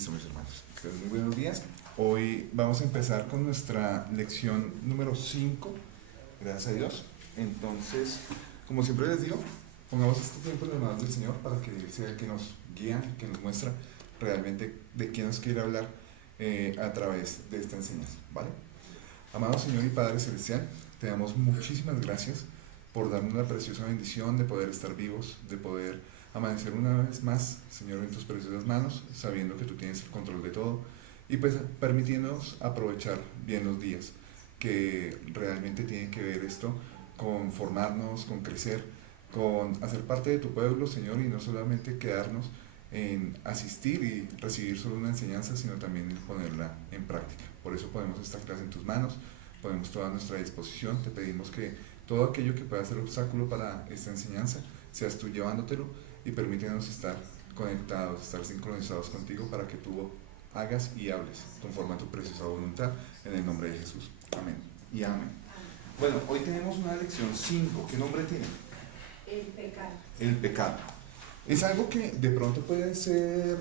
Listo, mis hermanos. Muy buenos días. Hoy vamos a empezar con nuestra lección número 5. Gracias a Dios. Entonces, como siempre les digo, pongamos este tiempo en las manos del Señor para que Él sea el que nos guía, que nos muestra realmente de qué nos quiere hablar a través de esta enseñanza. ¿Vale? Amado Señor y Padre Celestial, te damos muchísimas gracias por darnos la preciosa bendición de poder estar vivos, de poder amanecer una vez más, Señor, en tus preciosas manos, sabiendo que tú tienes el control de todo y pues permitiéndonos aprovechar bien los días, que realmente tienen que ver esto con formarnos, con crecer, con hacer parte de tu pueblo, Señor, y no solamente quedarnos en asistir y recibir solo una enseñanza, sino también en ponerla en práctica. Por eso ponemos esta clase en tus manos, ponemos toda nuestra disposición, te pedimos que todo aquello que pueda ser obstáculo para esta enseñanza, seas tú llevándotelo y permítenos estar conectados, estar sincronizados contigo para que tú hagas y hables conforme a tu preciosa voluntad, en el nombre de Jesús. Amén y amén. Bueno, hoy tenemos una lección 5. ¿Qué nombre tiene? El pecado. El pecado. Es algo que de pronto puede ser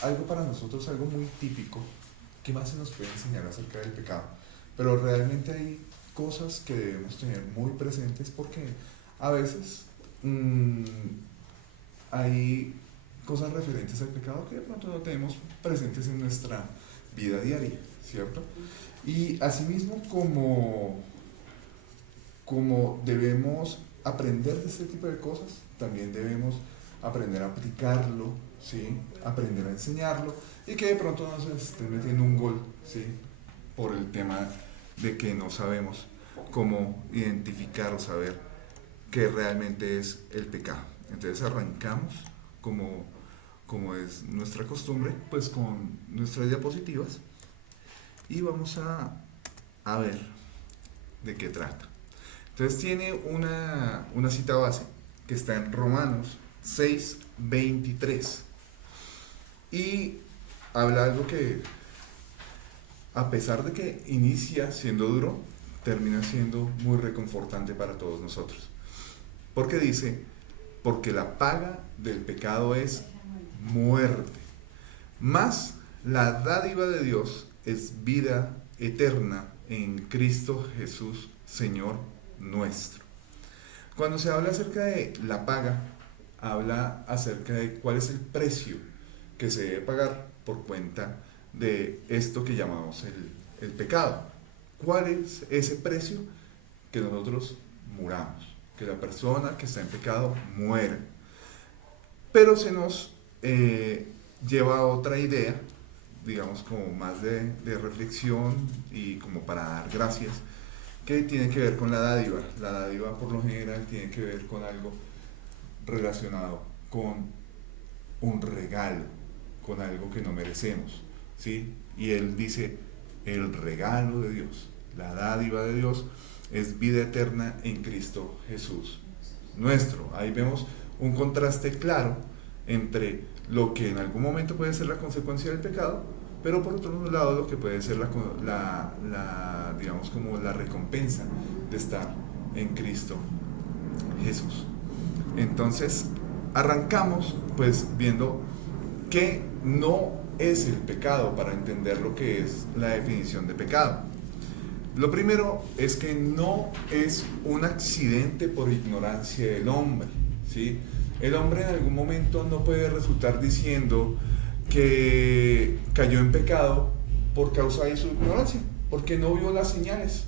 algo para nosotros, algo muy típico. ¿Qué más se nos puede enseñar acerca del pecado? Pero realmente hay cosas que debemos tener muy presentes porque a veces hay cosas referentes al pecado que de pronto no tenemos presentes en nuestra vida diaria, ¿cierto? Y asimismo como debemos aprender de este tipo de cosas, también debemos aprender a aplicarlo, ¿sí? Aprender a enseñarlo y que de pronto no se esté metiendo un gol, ¿sí? Por el tema de que no sabemos cómo identificar o saber qué realmente es el pecado. Entonces arrancamos como es nuestra costumbre, pues con nuestras diapositivas y vamos a ver de qué trata. Entonces tiene una cita base que está en Romanos 6:23 y habla algo que, a pesar de que inicia siendo duro, termina siendo muy reconfortante para todos nosotros. Porque dice, porque la paga del pecado es muerte, mas la dádiva de Dios es vida eterna en Cristo Jesús, Señor nuestro. Cuando se habla acerca de la paga, habla acerca de cuál es el precio que se debe pagar por cuenta de esto que llamamos el pecado. ¿Cuál es ese precio? Que nosotros muramos, que la persona que está en pecado muere. Pero se nos lleva a otra idea, digamos como más de reflexión y como para dar gracias, que tiene que ver con la dádiva. La dádiva por lo general tiene que ver con algo relacionado con un regalo, con algo que no merecemos, ¿sí? Y él dice, el regalo de Dios, la dádiva de Dios es vida eterna en Cristo Jesús nuestro. Ahí vemos un contraste claro entre lo que en algún momento puede ser la consecuencia del pecado, pero por otro lado lo que puede ser digamos como la recompensa de estar en Cristo Jesús. Entonces arrancamos pues viendo que no es el pecado para entender lo que es la definición de pecado. Lo primero es que no es un accidente por ignorancia del hombre, ¿sí? El hombre en algún momento no puede resultar diciendo que cayó en pecado por causa de su ignorancia, porque no vio las señales,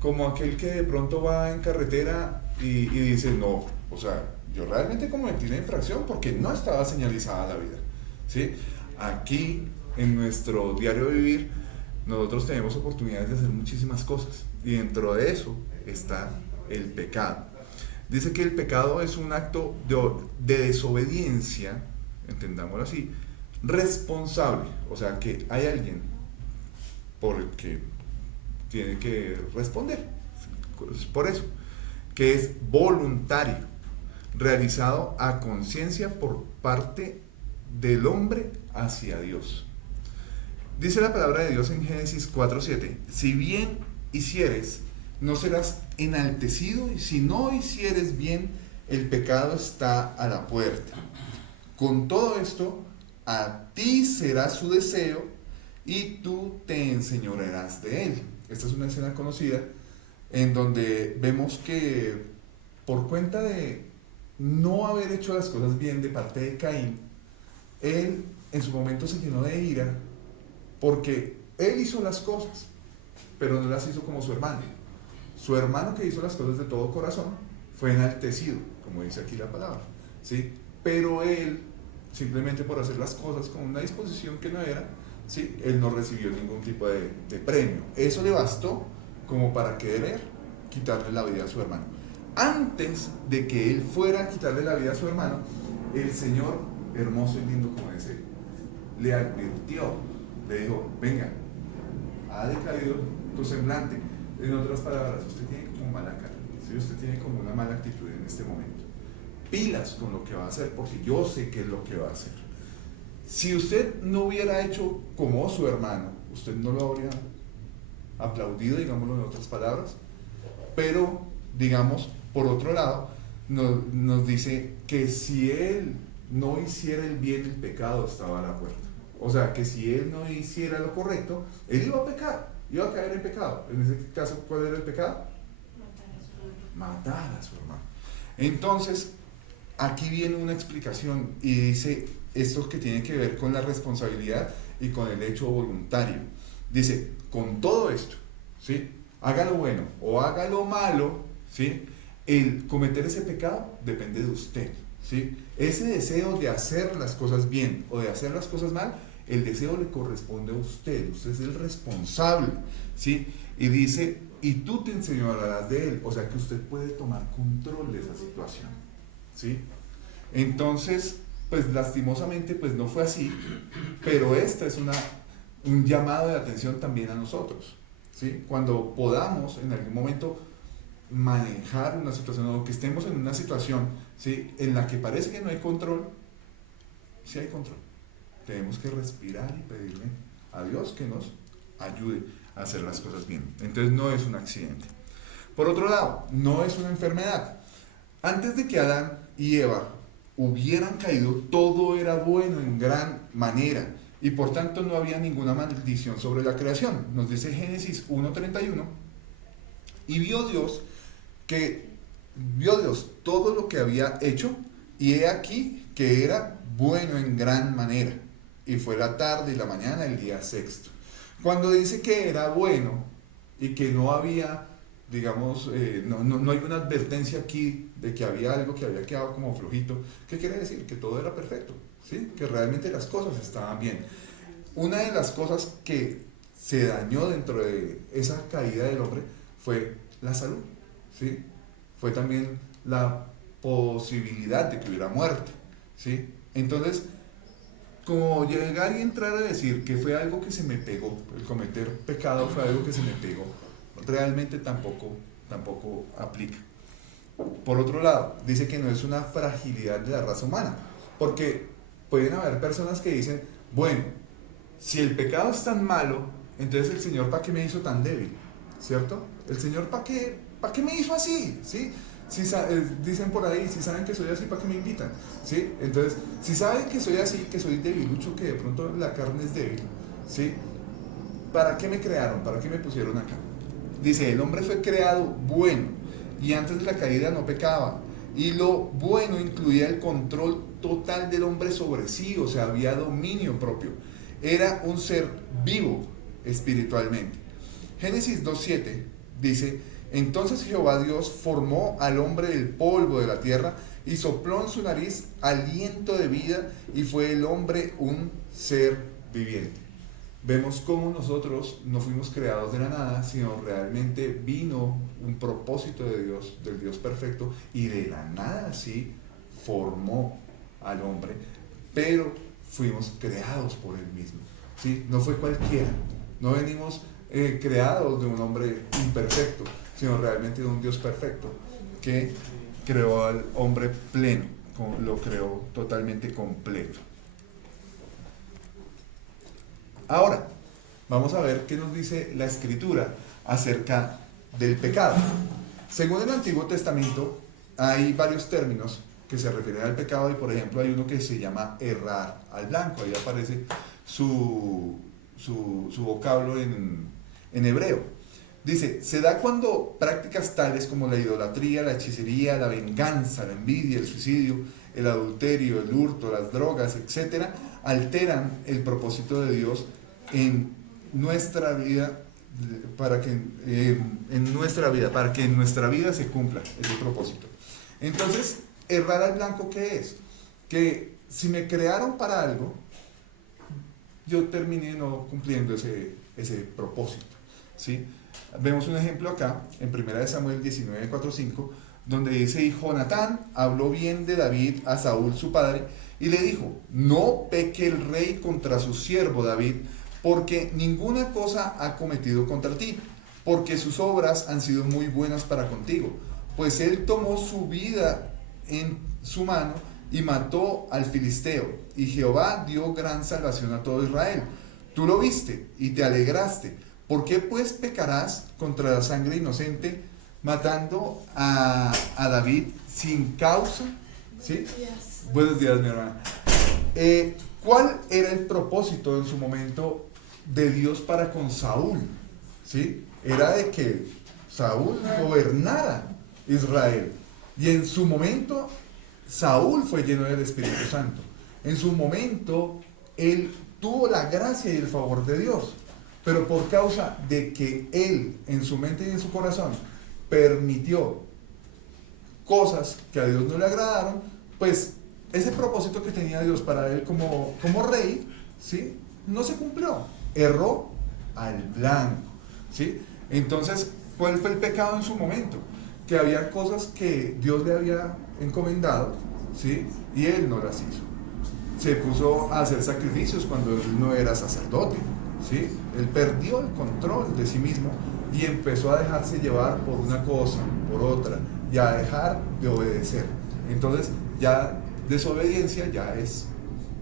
como aquel que de pronto va en carretera y dice, no, o sea, yo realmente cometí la infracción porque no estaba señalizada la vida, ¿sí? Aquí, en nuestro diario vivir, nosotros tenemos oportunidades de hacer muchísimas cosas y dentro de eso está el pecado. Dice que el pecado es un acto de desobediencia, entendámoslo así, responsable, o sea que hay alguien por el que tiene que responder, por eso, que es voluntario, realizado a conciencia por parte del hombre hacia Dios. Dice la palabra de Dios en Génesis 4:7, si bien hicieres, no serás enaltecido, y si no hicieres bien, el pecado está a la puerta. Con todo esto, a ti será su deseo y tú te enseñorearás de él. Esta es una escena conocida en donde vemos que por cuenta de no haber hecho las cosas bien de parte de Caín, él en su momento se llenó de ira porque él hizo las cosas, pero no las hizo como su hermano. Su hermano, que hizo las cosas de todo corazón, fue enaltecido, como dice aquí la palabra, ¿sí? Pero él, simplemente por hacer las cosas con una disposición que no era, ¿sí? Él no recibió ningún tipo de premio. Eso le bastó como para querer quitarle la vida a su hermano. Antes de que él fuera a quitarle la vida a su hermano, el Señor, hermoso y lindo como dice, le advirtió, le dijo: venga, ha decaído tu semblante. En otras palabras, usted tiene como mala cara, ¿sí? Usted tiene como una mala actitud en este momento. Pilas con lo que va a hacer, porque yo sé qué es lo que va a hacer. Si usted no hubiera hecho como su hermano, usted no lo habría aplaudido, digámoslo en otras palabras, pero, digamos, por otro lado, nos dice que si él no hiciera el bien, el pecado estaba a la puerta. O sea, que si él no hiciera lo correcto, él iba a pecar, iba a caer en pecado. En ese caso, ¿cuál era el pecado? Matar a su hermano. Entonces, aquí viene una explicación y dice esto que tiene que ver con la responsabilidad y con el hecho voluntario. Dice, con todo esto, ¿sí? Haga lo bueno o haga lo malo, ¿sí? El cometer ese pecado depende de usted, ¿sí? Ese deseo de hacer las cosas bien o de hacer las cosas mal, el deseo le corresponde a usted es el responsable, ¿sí? Y dice, y tú te enseñarás de él, o sea que usted puede tomar control de esa situación, ¿sí? Entonces, pues lastimosamente pues no fue así, pero esta es un llamado de atención también a nosotros, ¿sí? Cuando podamos en algún momento manejar una situación o que estemos en una situación, ¿sí?, en la que parece que no hay control, sí hay control. Tenemos que respirar y pedirle a Dios que nos ayude a hacer las cosas bien. Entonces no es un accidente. Por otro lado, no es una enfermedad. Antes de que Adán y Eva hubieran caído, todo era bueno en gran manera y por tanto no había ninguna maldición sobre la creación. Nos dice Génesis 1:31, y vio Dios todo lo que había hecho, y he aquí que era bueno en gran manera, y fue la tarde y la mañana el día sexto. Cuando dice que era bueno y que no había, digamos, no hay una advertencia aquí de que había algo que había quedado como flojito, ¿qué quiere decir? Que todo era perfecto, ¿sí? Que realmente las cosas estaban bien. Una de las cosas que se dañó dentro de esa caída del hombre fue la salud, ¿sí? Fue también la posibilidad de que hubiera muerte, ¿sí? Entonces, como llegar y entrar a decir que fue algo que se me pegó, el cometer pecado fue algo que se me pegó, realmente tampoco aplica. Por otro lado, dice que no es una fragilidad de la raza humana, porque pueden haber personas que dicen, bueno, si el pecado es tan malo, entonces el Señor ¿para qué me hizo tan débil? ¿Cierto? El Señor ¿para qué me hizo así? ¿Sí? Si, dicen por ahí, si saben que soy así, ¿para qué me invitan? ¿Sí? Entonces, si saben que soy así, que soy debilucho, que de pronto la carne es débil, ¿sí? ¿Para qué me crearon? ¿Para qué me pusieron acá? Dice, el hombre fue creado bueno y antes de la caída no pecaba. Y lo bueno incluía el control total del hombre sobre sí, o sea, había dominio propio. Era un ser vivo espiritualmente. Génesis 2:7 dice, entonces Jehová Dios formó al hombre del polvo de la tierra y sopló en su nariz aliento de vida y fue el hombre un ser viviente. Vemos cómo nosotros no fuimos creados de la nada, sino realmente vino un propósito de Dios, del Dios perfecto, y de la nada así formó al hombre, pero fuimos creados por él mismo, ¿sí? No fue cualquiera, no venimos creados de un hombre imperfecto, sino realmente de un Dios perfecto que creó al hombre pleno, lo creó totalmente completo. Ahora, vamos a ver qué nos dice la Escritura acerca del pecado. Según el Antiguo Testamento, hay varios términos que se refieren al pecado, y por ejemplo hay uno que se llama errar al blanco, ahí aparece su vocablo en hebreo. Dice, se da cuando prácticas tales como la idolatría, la hechicería, la venganza, la envidia, el suicidio, el adulterio, el hurto, las drogas, etcétera, alteran el propósito de Dios en nuestra vida, para que en nuestra vida se cumpla ese propósito. Entonces, errar al blanco, ¿qué es? Que si me crearon para algo, yo terminé no cumpliendo ese propósito, ¿sí? Vemos un ejemplo acá, en 1 Samuel 19:4-5, donde dice, y Jonatán habló bien de David a Saúl su padre, y le dijo, no peque el rey contra su siervo David, porque ninguna cosa ha cometido contra ti, porque sus obras han sido muy buenas para contigo, pues él tomó su vida en su mano y mató al filisteo, y Jehová dio gran salvación a todo Israel. Tú lo viste y te alegraste. ¿Por qué pues pecarás contra la sangre inocente, matando a David sin causa? ¿Sí? Buenos días, mi hermana. ¿Cuál era el propósito en su momento de Dios para con Saúl? ¿Sí? Era de que Saúl gobernara Israel. Y en su momento, Saúl fue lleno del Espíritu Santo. En su momento, él tuvo la gracia y el favor de Dios. Pero por causa de que él, en su mente y en su corazón, permitió cosas que a Dios no le agradaron, pues ese propósito que tenía Dios para él como rey, ¿sí?, no se cumplió. Erró al blanco, ¿sí? Entonces, ¿cuál fue el pecado en su momento? Que había cosas que Dios le había encomendado, ¿sí?, y él no las hizo. Se puso a hacer sacrificios cuando él no era sacerdote, ¿sí? Él perdió el control de sí mismo y empezó a dejarse llevar por una cosa, por otra, y a dejar de obedecer. Entonces, ya desobediencia ya es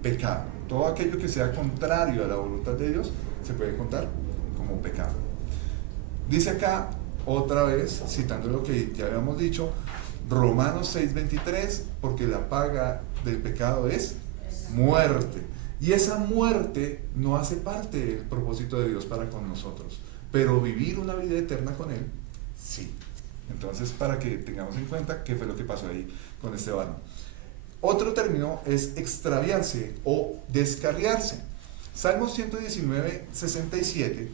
pecado. Todo aquello que sea contrario a la voluntad de Dios se puede contar como pecado. Dice acá, otra vez, citando lo que ya habíamos dicho, Romanos 6:23, porque la paga del pecado es muerte. Y esa muerte no hace parte del propósito de Dios para con nosotros. Pero vivir una vida eterna con Él, sí. Entonces, para que tengamos en cuenta qué fue lo que pasó ahí con este varón. Otro término es extraviarse o descarriarse. Salmos 119:67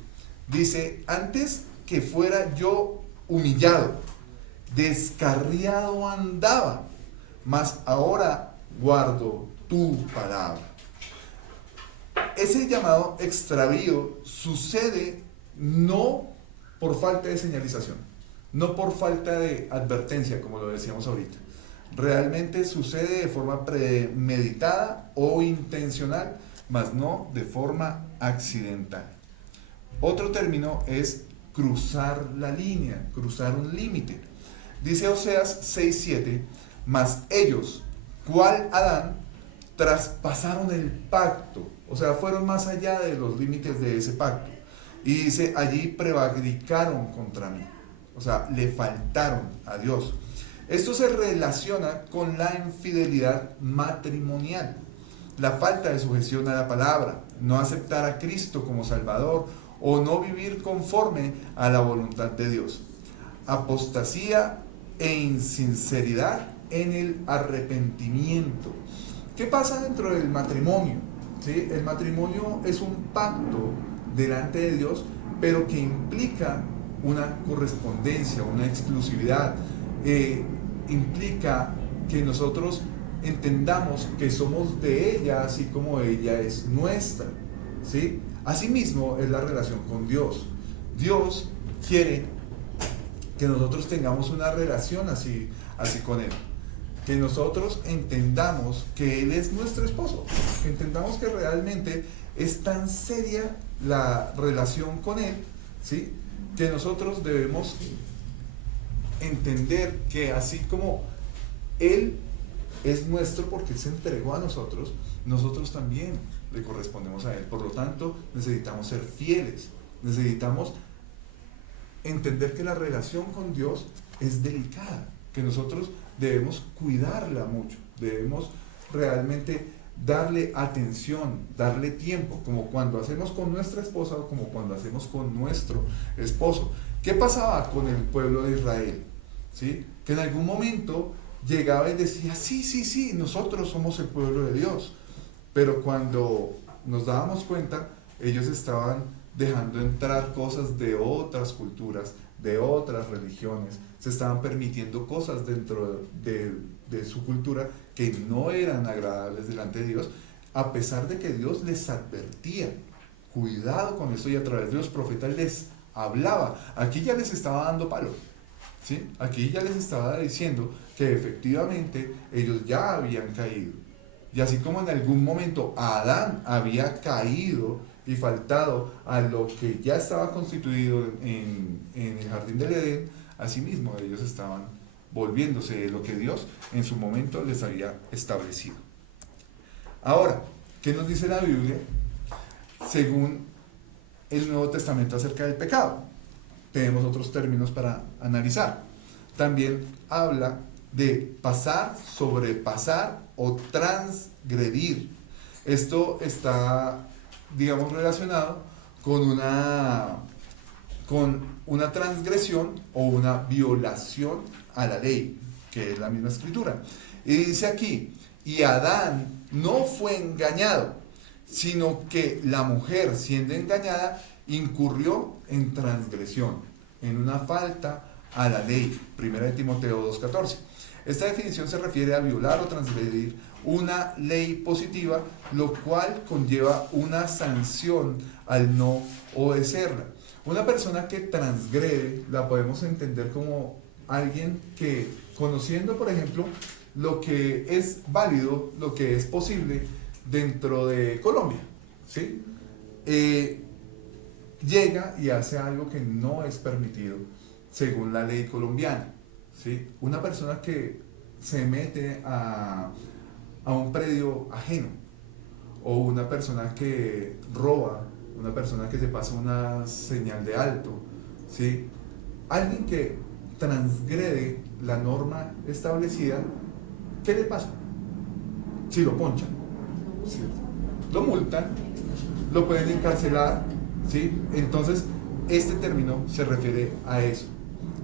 dice, antes que fuera yo humillado, descarriado andaba, mas ahora guardo tu palabra. Ese llamado extravío sucede no por falta de señalización, no por falta de advertencia, como lo decíamos ahorita. Realmente sucede de forma premeditada o intencional, mas no de forma accidental. Otro término es cruzar la línea, cruzar un límite. Dice Oseas 6:7, mas ellos, ¿cuál Adán? Traspasaron el pacto, o sea, fueron más allá de los límites de ese pacto. Y dice, allí prevaricaron contra mí, o sea, le faltaron a Dios. Esto se relaciona con la infidelidad matrimonial, la falta de sujeción a la palabra, no aceptar a Cristo como Salvador o no vivir conforme a la voluntad de Dios. Apostasía e insinceridad en el arrepentimiento. ¿Qué pasa dentro del matrimonio? ¿Sí? El matrimonio es un pacto delante de Dios, pero que implica una correspondencia, una exclusividad. Implica que nosotros entendamos que somos de ella así como ella es nuestra, ¿sí? Asimismo es la relación con Dios. Dios quiere que nosotros tengamos una relación así con Él, que nosotros entendamos que Él es nuestro esposo, que entendamos que realmente es tan seria la relación con Él, ¿sí?, que nosotros debemos entender que así como Él es nuestro porque Él se entregó a nosotros, nosotros también le correspondemos a Él. Por lo tanto, necesitamos ser fieles, necesitamos entender que la relación con Dios es delicada, que nosotros debemos cuidarla mucho, debemos realmente darle atención, darle tiempo, como cuando hacemos con nuestra esposa o como cuando hacemos con nuestro esposo. ¿Qué pasaba con el pueblo de Israel? ¿Sí? Que en algún momento llegaba y decía, sí, sí, sí, nosotros somos el pueblo de Dios. Pero cuando nos dábamos cuenta, ellos estaban dejando entrar cosas de otras culturas, de otras religiones, se estaban permitiendo cosas dentro de su cultura que no eran agradables delante de Dios, a pesar de que Dios les advertía, cuidado con eso, y a través de los profetas les hablaba. Aquí ya les estaba dando palo, ¿sí? Aquí ya les estaba diciendo que efectivamente ellos ya habían caído. Y así como en algún momento Adán había caído y faltado a lo que ya estaba constituido en el jardín del Edén, asimismo ellos estaban volviéndose de lo que Dios en su momento les había establecido. Ahora, ¿qué nos dice la Biblia según el Nuevo Testamento acerca del pecado? Tenemos otros términos para analizar. También habla de pasar, sobrepasar o transgredir. Esto está, digamos, relacionado con una transgresión o una violación a la ley, que es la misma escritura. Y dice aquí, y Adán no fue engañado, sino que la mujer, siendo engañada, incurrió en transgresión, en una falta a la ley. 1 Timoteo 2:14. Esta definición se refiere a violar o transgredir una ley positiva, lo cual conlleva una sanción al no obedecerla. Una persona que transgrede la podemos entender como alguien que, conociendo, por ejemplo, lo que es válido, lo que es posible dentro de Colombia, ¿sí? Llega y hace algo que no es permitido según la ley colombiana, ¿sí? Una persona que se mete a un predio ajeno, o una persona que roba, una persona que se pasa una señal de alto, ¿sí? Alguien que transgrede la norma establecida, ¿qué le pasa? Si lo ponchan, ¿sí? Lo multan, lo pueden encarcelar, ¿sí? Entonces, este término se refiere a eso.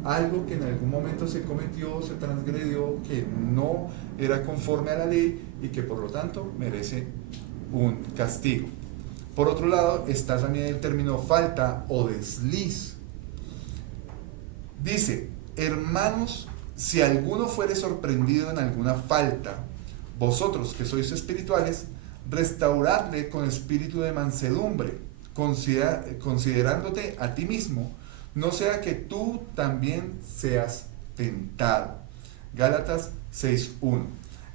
Algo que en algún momento se cometió, se transgredió, que no era conforme a la ley y que por lo tanto merece un castigo. Por otro lado, está también el término falta o desliz. Dice, hermanos, si alguno fuere sorprendido en alguna falta, vosotros que sois espirituales, restauradle con espíritu de mansedumbre, considerándote a ti mismo, no sea que tú también seas tentado. Gálatas 6:1.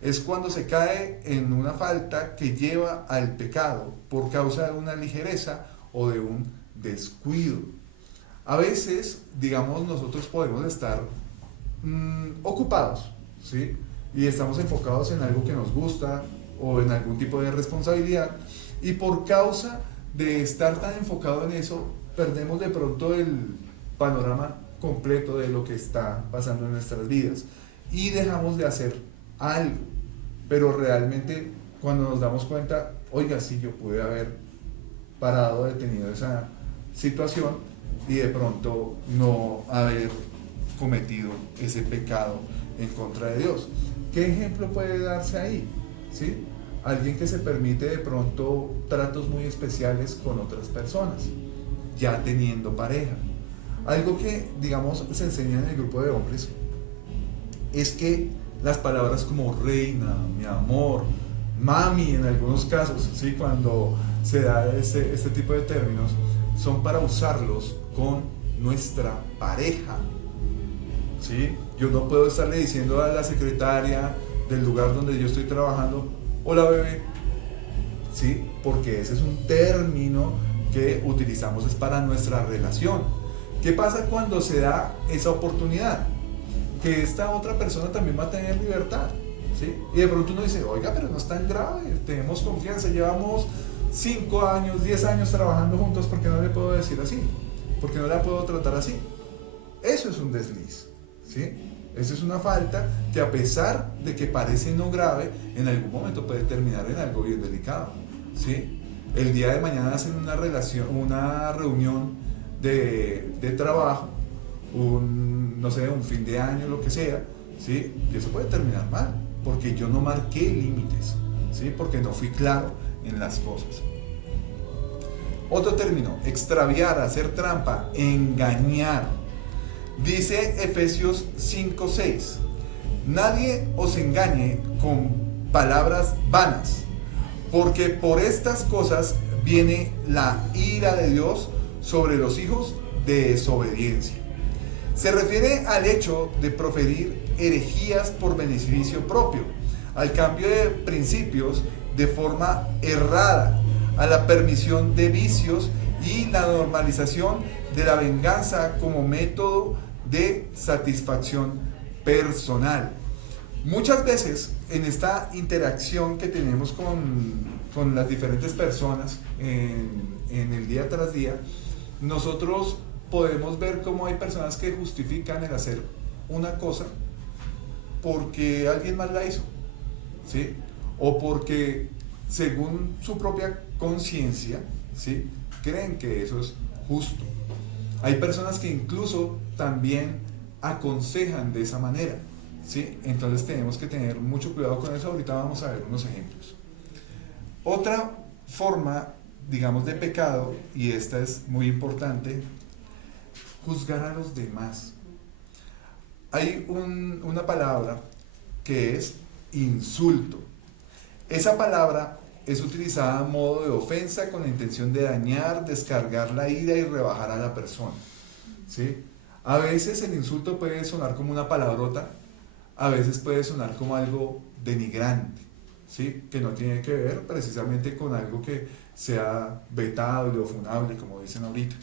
Es cuando se cae en una falta que lleva al pecado por causa de una ligereza o de un descuido. A veces, digamos, nosotros podemos estar ocupados, ¿sí? Y estamos enfocados en algo que nos gusta o en algún tipo de responsabilidad, y por causa de estar tan enfocado en eso, perdemos de pronto el panorama completo de lo que está pasando en nuestras vidas y dejamos de hacer algo, pero realmente cuando nos damos cuenta, oiga, sí, yo pude haber parado, detenido esa situación y de pronto no haber cometido ese pecado en contra de Dios. ¿Qué ejemplo puede darse ahí? ¿Sí? Alguien que se permite de pronto tratos muy especiales con otras personas, ya teniendo pareja. Algo que, digamos, se enseña en el grupo de hombres es que las palabras como reina, mi amor, mami en algunos casos, ¿sí? Cuando se da este tipo de términos, son para usarlos con nuestra pareja, ¿sí? Yo no puedo estarle diciendo a la secretaria del lugar donde yo estoy trabajando, hola bebé, ¿sí? Porque ese es un término que utilizamos es para nuestra relación. ¿Qué pasa cuando se da esa oportunidad? Que esta otra persona también va a tener libertad, ¿sí? Y de pronto uno dice, oiga, pero no es tan grave, tenemos confianza, llevamos 5 años, 10 años trabajando juntos, ¿por qué no le puedo decir así? ¿Por qué no la puedo tratar así? Eso es un desliz, ¿sí? Esa es una falta que, a pesar de que parece no grave, en algún momento puede terminar en algo bien delicado, ¿sí? El día de mañana hacen una reunión de trabajo, no sé, un fin de año, lo que sea, ¿sí? Y eso puede terminar mal, porque yo no marqué límites, ¿sí? Porque no fui claro en las cosas. Otro término: extraviar, hacer trampa, engañar. Dice Efesios 5:6: nadie os engañe con palabras vanas, porque por estas cosas viene la ira de Dios sobre los hijos de desobediencia. Se refiere al hecho de proferir herejías por beneficio propio, al cambio de principios de forma errada, a la permisión de vicios y la normalización de la venganza como método de satisfacción personal. Muchas veces en esta interacción que tenemos con las diferentes personas en el día tras día, nosotros podemos ver cómo hay personas que justifican el hacer una cosa porque alguien más la hizo, ¿sí? O porque, según su propia conciencia, ¿sí?, creen que eso es justo. Hay personas que incluso también aconsejan de esa manera, ¿sí? Entonces tenemos que tener mucho cuidado con eso. Ahorita vamos a ver unos ejemplos. Otra forma, digamos, de pecado, y esta es muy importante: juzgar a los demás. Hay una palabra que es insulto. Esa palabra es utilizada a modo de ofensa con la intención de dañar, descargar la ira y rebajar a la persona, ¿sí? A veces el insulto puede sonar como una palabrota, a veces puede sonar como algo denigrante, ¿sí?, que no tiene que ver precisamente con algo que sea vetable o funable, como dicen ahorita.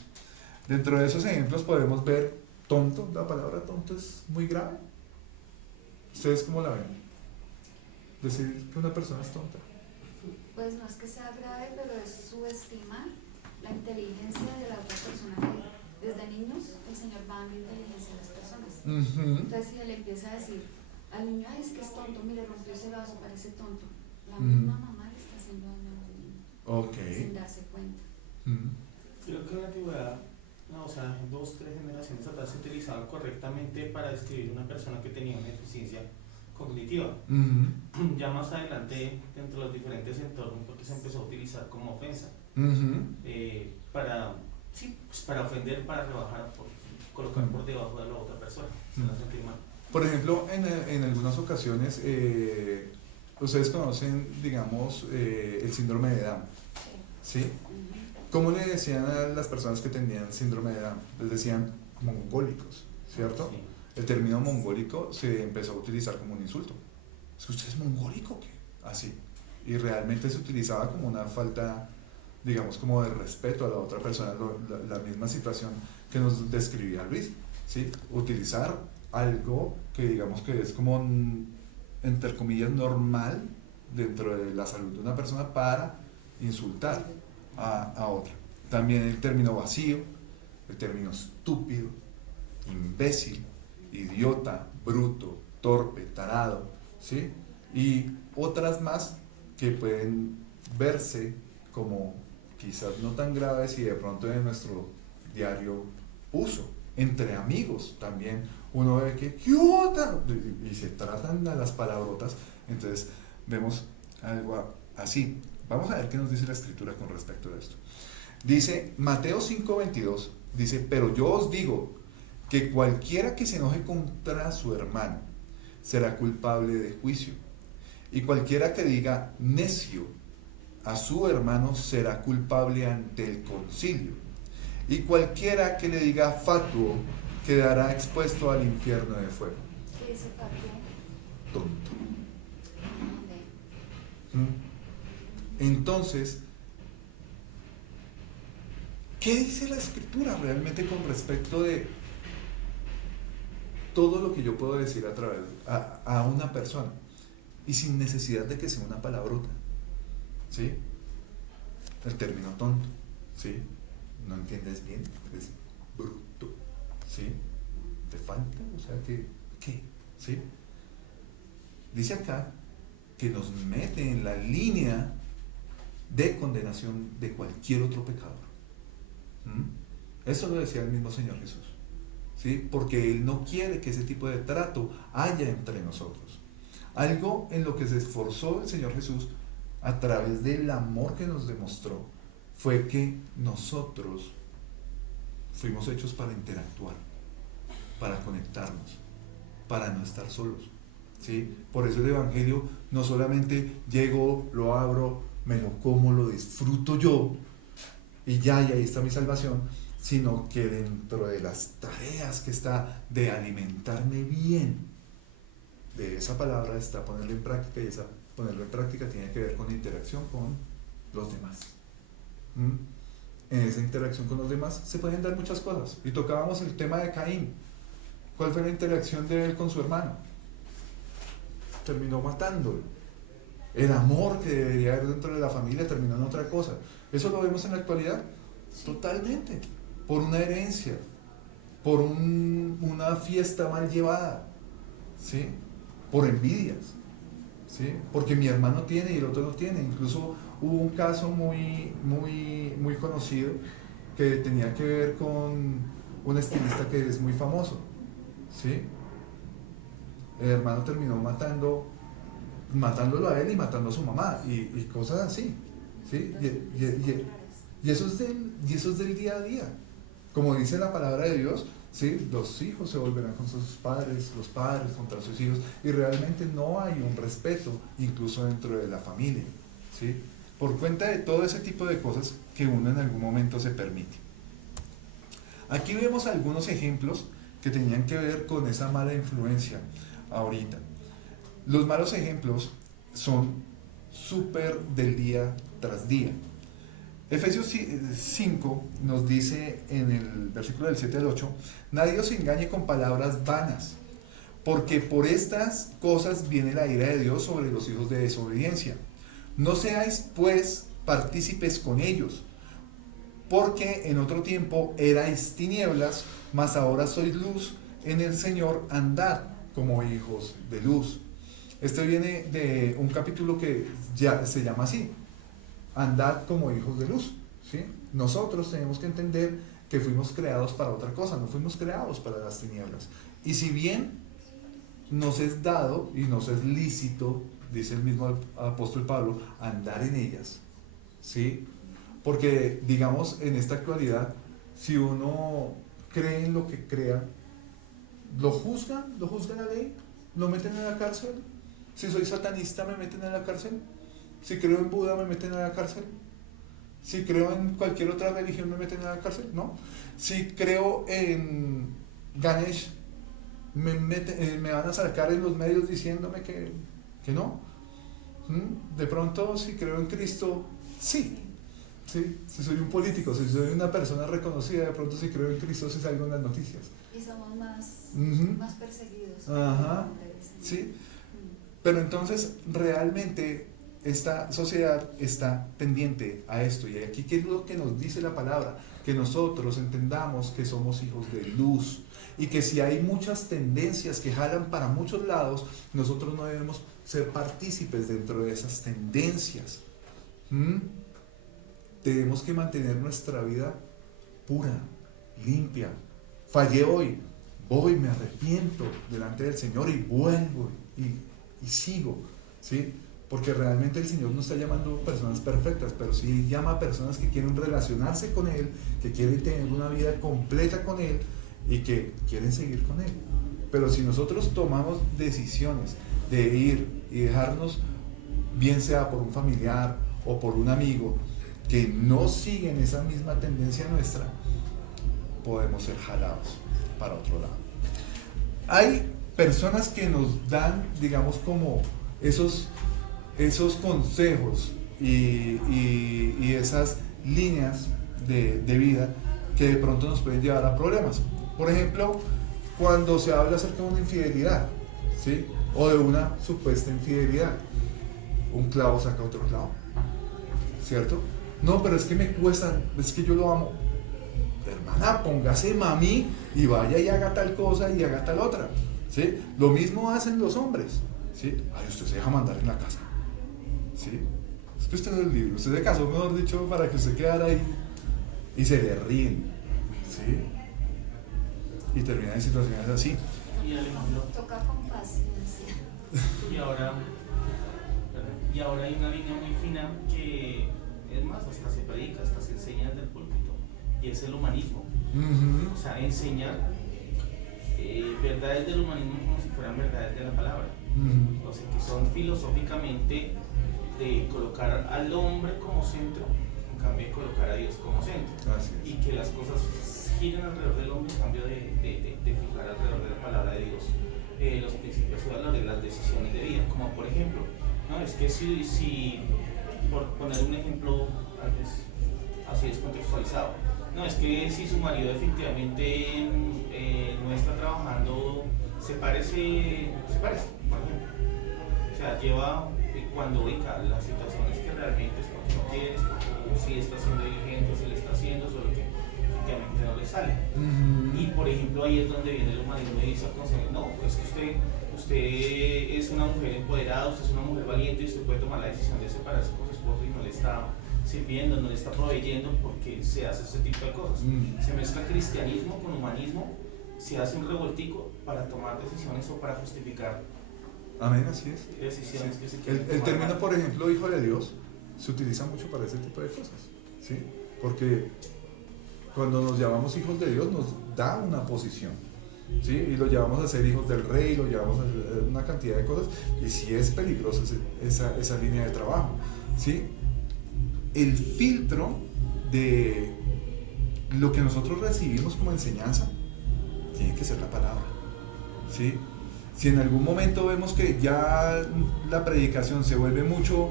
Dentro de esos ejemplos podemos ver tonto. La palabra tonto es muy grave. ¿Ustedes cómo la ven? Decir que una persona es tonta. Pues no es que sea grave, pero es subestimar la inteligencia de la otra persona, que desde niños el Señor va dando inteligencia a las personas. Entonces, si él empieza a decir al niño: ay, es que es tonto, mire, rompió ese vaso, parece tonto, la misma mamá le está haciendo daño al niño, sin darse cuenta. Creo que en la antigüedad, no, o sea, 2, 3 generaciones atrás, se utilizaba correctamente para describir una persona que tenía una deficiencia cognitiva. Ya más adelante, dentro de los diferentes entornos, porque se empezó a utilizar como ofensa, para ofender, para rebajar, colocar por debajo de la otra persona, hacerla sentir mal. Por ejemplo, en algunas ocasiones, ustedes conocen, digamos, el síndrome de Down, ¿sí? ¿Cómo le decían a las personas que tenían síndrome de Down? Les decían mongólicos, ¿cierto? Sí. El término mongólico se empezó a utilizar como un insulto. ¿Es que usted es mongólico o qué? Así. Y realmente se utilizaba como una falta, digamos, como de respeto a la otra persona, la misma situación que nos describía Luis, ¿sí? Utilizar algo que, digamos, que es como, entre comillas, normal dentro de la salud de una persona para insultar a otra. También el término vacío, el término estúpido, imbécil, idiota, bruto, torpe, tarado, ¿sí? Y otras más que pueden verse como quizás no tan graves y de pronto en nuestro diario uso. Entre amigos también uno ve que ¡idiota! Y se tratan a las palabrotas. Entonces vemos algo así. Vamos a ver qué nos dice la escritura con respecto a esto. Dice Mateo 5:22, dice: pero yo os digo que cualquiera que se enoje contra su hermano será culpable de juicio, y cualquiera que diga necio a su hermano será culpable ante el concilio, y cualquiera que le diga fatuo quedará expuesto al infierno de fuego. ¿Qué dice fatuo? Tonto. Entonces, ¿qué dice la escritura realmente con respecto de todo lo que yo puedo decir a través a una persona y sin necesidad de que sea una palabrota? ¿Sí? El término tonto, ¿sí? No entiendes bien, es bruto, ¿sí? Te falta, o sea, ¿qué? ¿sí? Dice acá que nos mete en la línea de condenación de cualquier otro pecador. Eso lo decía el mismo Señor Jesús, ¿sí? Porque Él no quiere que ese tipo de trato haya entre nosotros. Algo en lo que se esforzó el Señor Jesús a través del amor que nos demostró fue que nosotros fuimos hechos para interactuar, para conectarnos, para no estar solos, ¿sí? Por eso el Evangelio no solamente llego, lo abro, me lo como, lo disfruto yo y ya, y ahí está mi salvación, sino que dentro de las tareas que está de alimentarme bien, de esa palabra está ponerla en práctica, y esa ponerlo en práctica tiene que ver con interacción con los demás. En esa interacción con los demás se pueden dar muchas cosas. Y tocábamos el tema de Caín. ¿Cuál fue la interacción de él con su hermano? Terminó matándolo. El amor que debería haber dentro de la familia terminó en otra cosa. ¿Eso lo vemos en la actualidad? Sí. Totalmente. Por una herencia, por una fiesta mal llevada, ¿sí? Por envidias, ¿sí? Porque mi hermano tiene y el otro no tiene. Incluso hubo un caso muy conocido que tenía que ver con un estilista que es muy famoso, ¿sí? El hermano terminó matándolo a él y matando a su mamá y cosas así, ¿sí? Y eso es del día a día. Como dice la palabra de Dios, ¿sí? Los hijos se volverán con sus padres, los padres contra sus hijos, y realmente no hay un respeto, incluso dentro de la familia, ¿sí? Por cuenta de todo ese tipo de cosas que uno en algún momento se permite. Aquí vemos algunos ejemplos que tenían que ver con esa mala influencia ahorita. Los malos ejemplos son súper del día tras día. Efesios 5 nos dice en el versículo del 7 al 8, nadie os engañe con palabras vanas, porque por estas cosas viene la ira de Dios sobre los hijos de desobediencia. No seáis pues partícipes con ellos, porque en otro tiempo erais tinieblas, mas ahora sois luz en el Señor, andad como hijos de luz. Este viene de un capítulo que ya se llama así, andad como hijos de luz, ¿sí? Nosotros tenemos que entender que fuimos creados para otra cosa, no fuimos creados para las tinieblas. Y si bien nos es dado y nos es lícito, dice el mismo apóstol Pablo, andar en ellas, ¿sí? Porque, digamos, en esta actualidad, si uno cree en lo que crea, lo juzgan a ley, lo meten en la cárcel. Si soy satanista, me meten en la cárcel. Si creo en Buda, me meten en la cárcel. Si creo en cualquier otra religión, me meten en la cárcel, ¿no? Si creo en Ganesh, me van a sacar en los medios diciéndome que no. De pronto, si creo en Cristo, sí. Sí, si soy un político, si soy una persona reconocida, de pronto si creo en Cristo, si salgo en las noticias. Y somos más perseguidos. Ajá, sí. Pero entonces, realmente, esta sociedad está pendiente a esto. Y aquí, ¿qué es lo que nos dice la palabra? Que nosotros entendamos que somos hijos de luz. Y que si hay muchas tendencias que jalan para muchos lados, nosotros no debemos ser partícipes dentro de esas tendencias. Tenemos que mantener nuestra vida pura, limpia. Fallé hoy, voy, me arrepiento delante del Señor y vuelvo y sigo, ¿sí? Porque realmente el Señor no está llamando personas perfectas, pero sí llama a personas que quieren relacionarse con Él, que quieren tener una vida completa con Él y que quieren seguir con Él. Pero si nosotros tomamos decisiones de ir y dejarnos, bien sea por un familiar o por un amigo, que no siguen esa misma tendencia nuestra, podemos ser jalados para otro lado. Hay personas que nos dan, digamos, como esos consejos y esas líneas de vida que de pronto nos pueden llevar a problemas. Por ejemplo, cuando se habla acerca de una infidelidad, ¿sí? O de una supuesta infidelidad, un clavo saca otro clavo, ¿cierto? No, pero es que me cuesta, es que yo lo amo. Hermana, póngase mami y vaya y haga tal cosa y haga tal otra, ¿sí? Lo mismo hacen los hombres, ¿sí? Ay, usted se deja mandar en la casa, ¿sí? Es que usted no es libre, usted se casó, mejor dicho, para que usted quedara ahí y se le ríen, ¿sí? Y terminan en situaciones así. Y Alejandro, Toca con paciencia. y ahora hay una línea muy fina que, es más, hasta se predica, hasta se enseña desde el púlpito, y es el humanismo. O sea, enseñar verdades del humanismo como si fueran verdades de la palabra. O sea, que son filosóficamente de colocar al hombre como centro, en cambio de colocar a Dios como centro. Y que las cosas giren alrededor del hombre en cambio de fijar alrededor de la palabra de Dios los principios y valores, las decisiones de vida. Como por ejemplo, no, es que si por poner un ejemplo antes así descontextualizado, no, es que si su marido efectivamente no está trabajando, se parece, por ejemplo. O sea, lleva, cuando ubica las situaciones que realmente es porque no quiere, es porque si está siendo diligente, si le está haciendo, solo que efectivamente no le sale. Y por ejemplo, ahí es donde viene el humanismo y dice al consejo, no, pues que usted es una mujer empoderada, usted es una mujer valiente y usted puede tomar la decisión de separarse con su esposo y no le está sirviendo, no le está proveyendo porque se hace ese tipo de cosas. Se mezcla cristianismo con humanismo, se hace un revoltico para tomar decisiones o para justificar. Amén, así es. Decisiones que se El término, por ejemplo, hijo de Dios, se utiliza mucho para ese tipo de cosas, ¿sí? Porque cuando nos llamamos hijos de Dios nos da una posición, ¿sí? Y lo llevamos a ser hijos del rey, lo llevamos a hacer una cantidad de cosas, y sí es peligrosa esa línea de trabajo, ¿sí? El filtro de lo que nosotros recibimos como enseñanza tiene que ser la palabra, ¿sí? Si en algún momento vemos que ya la predicación se vuelve mucho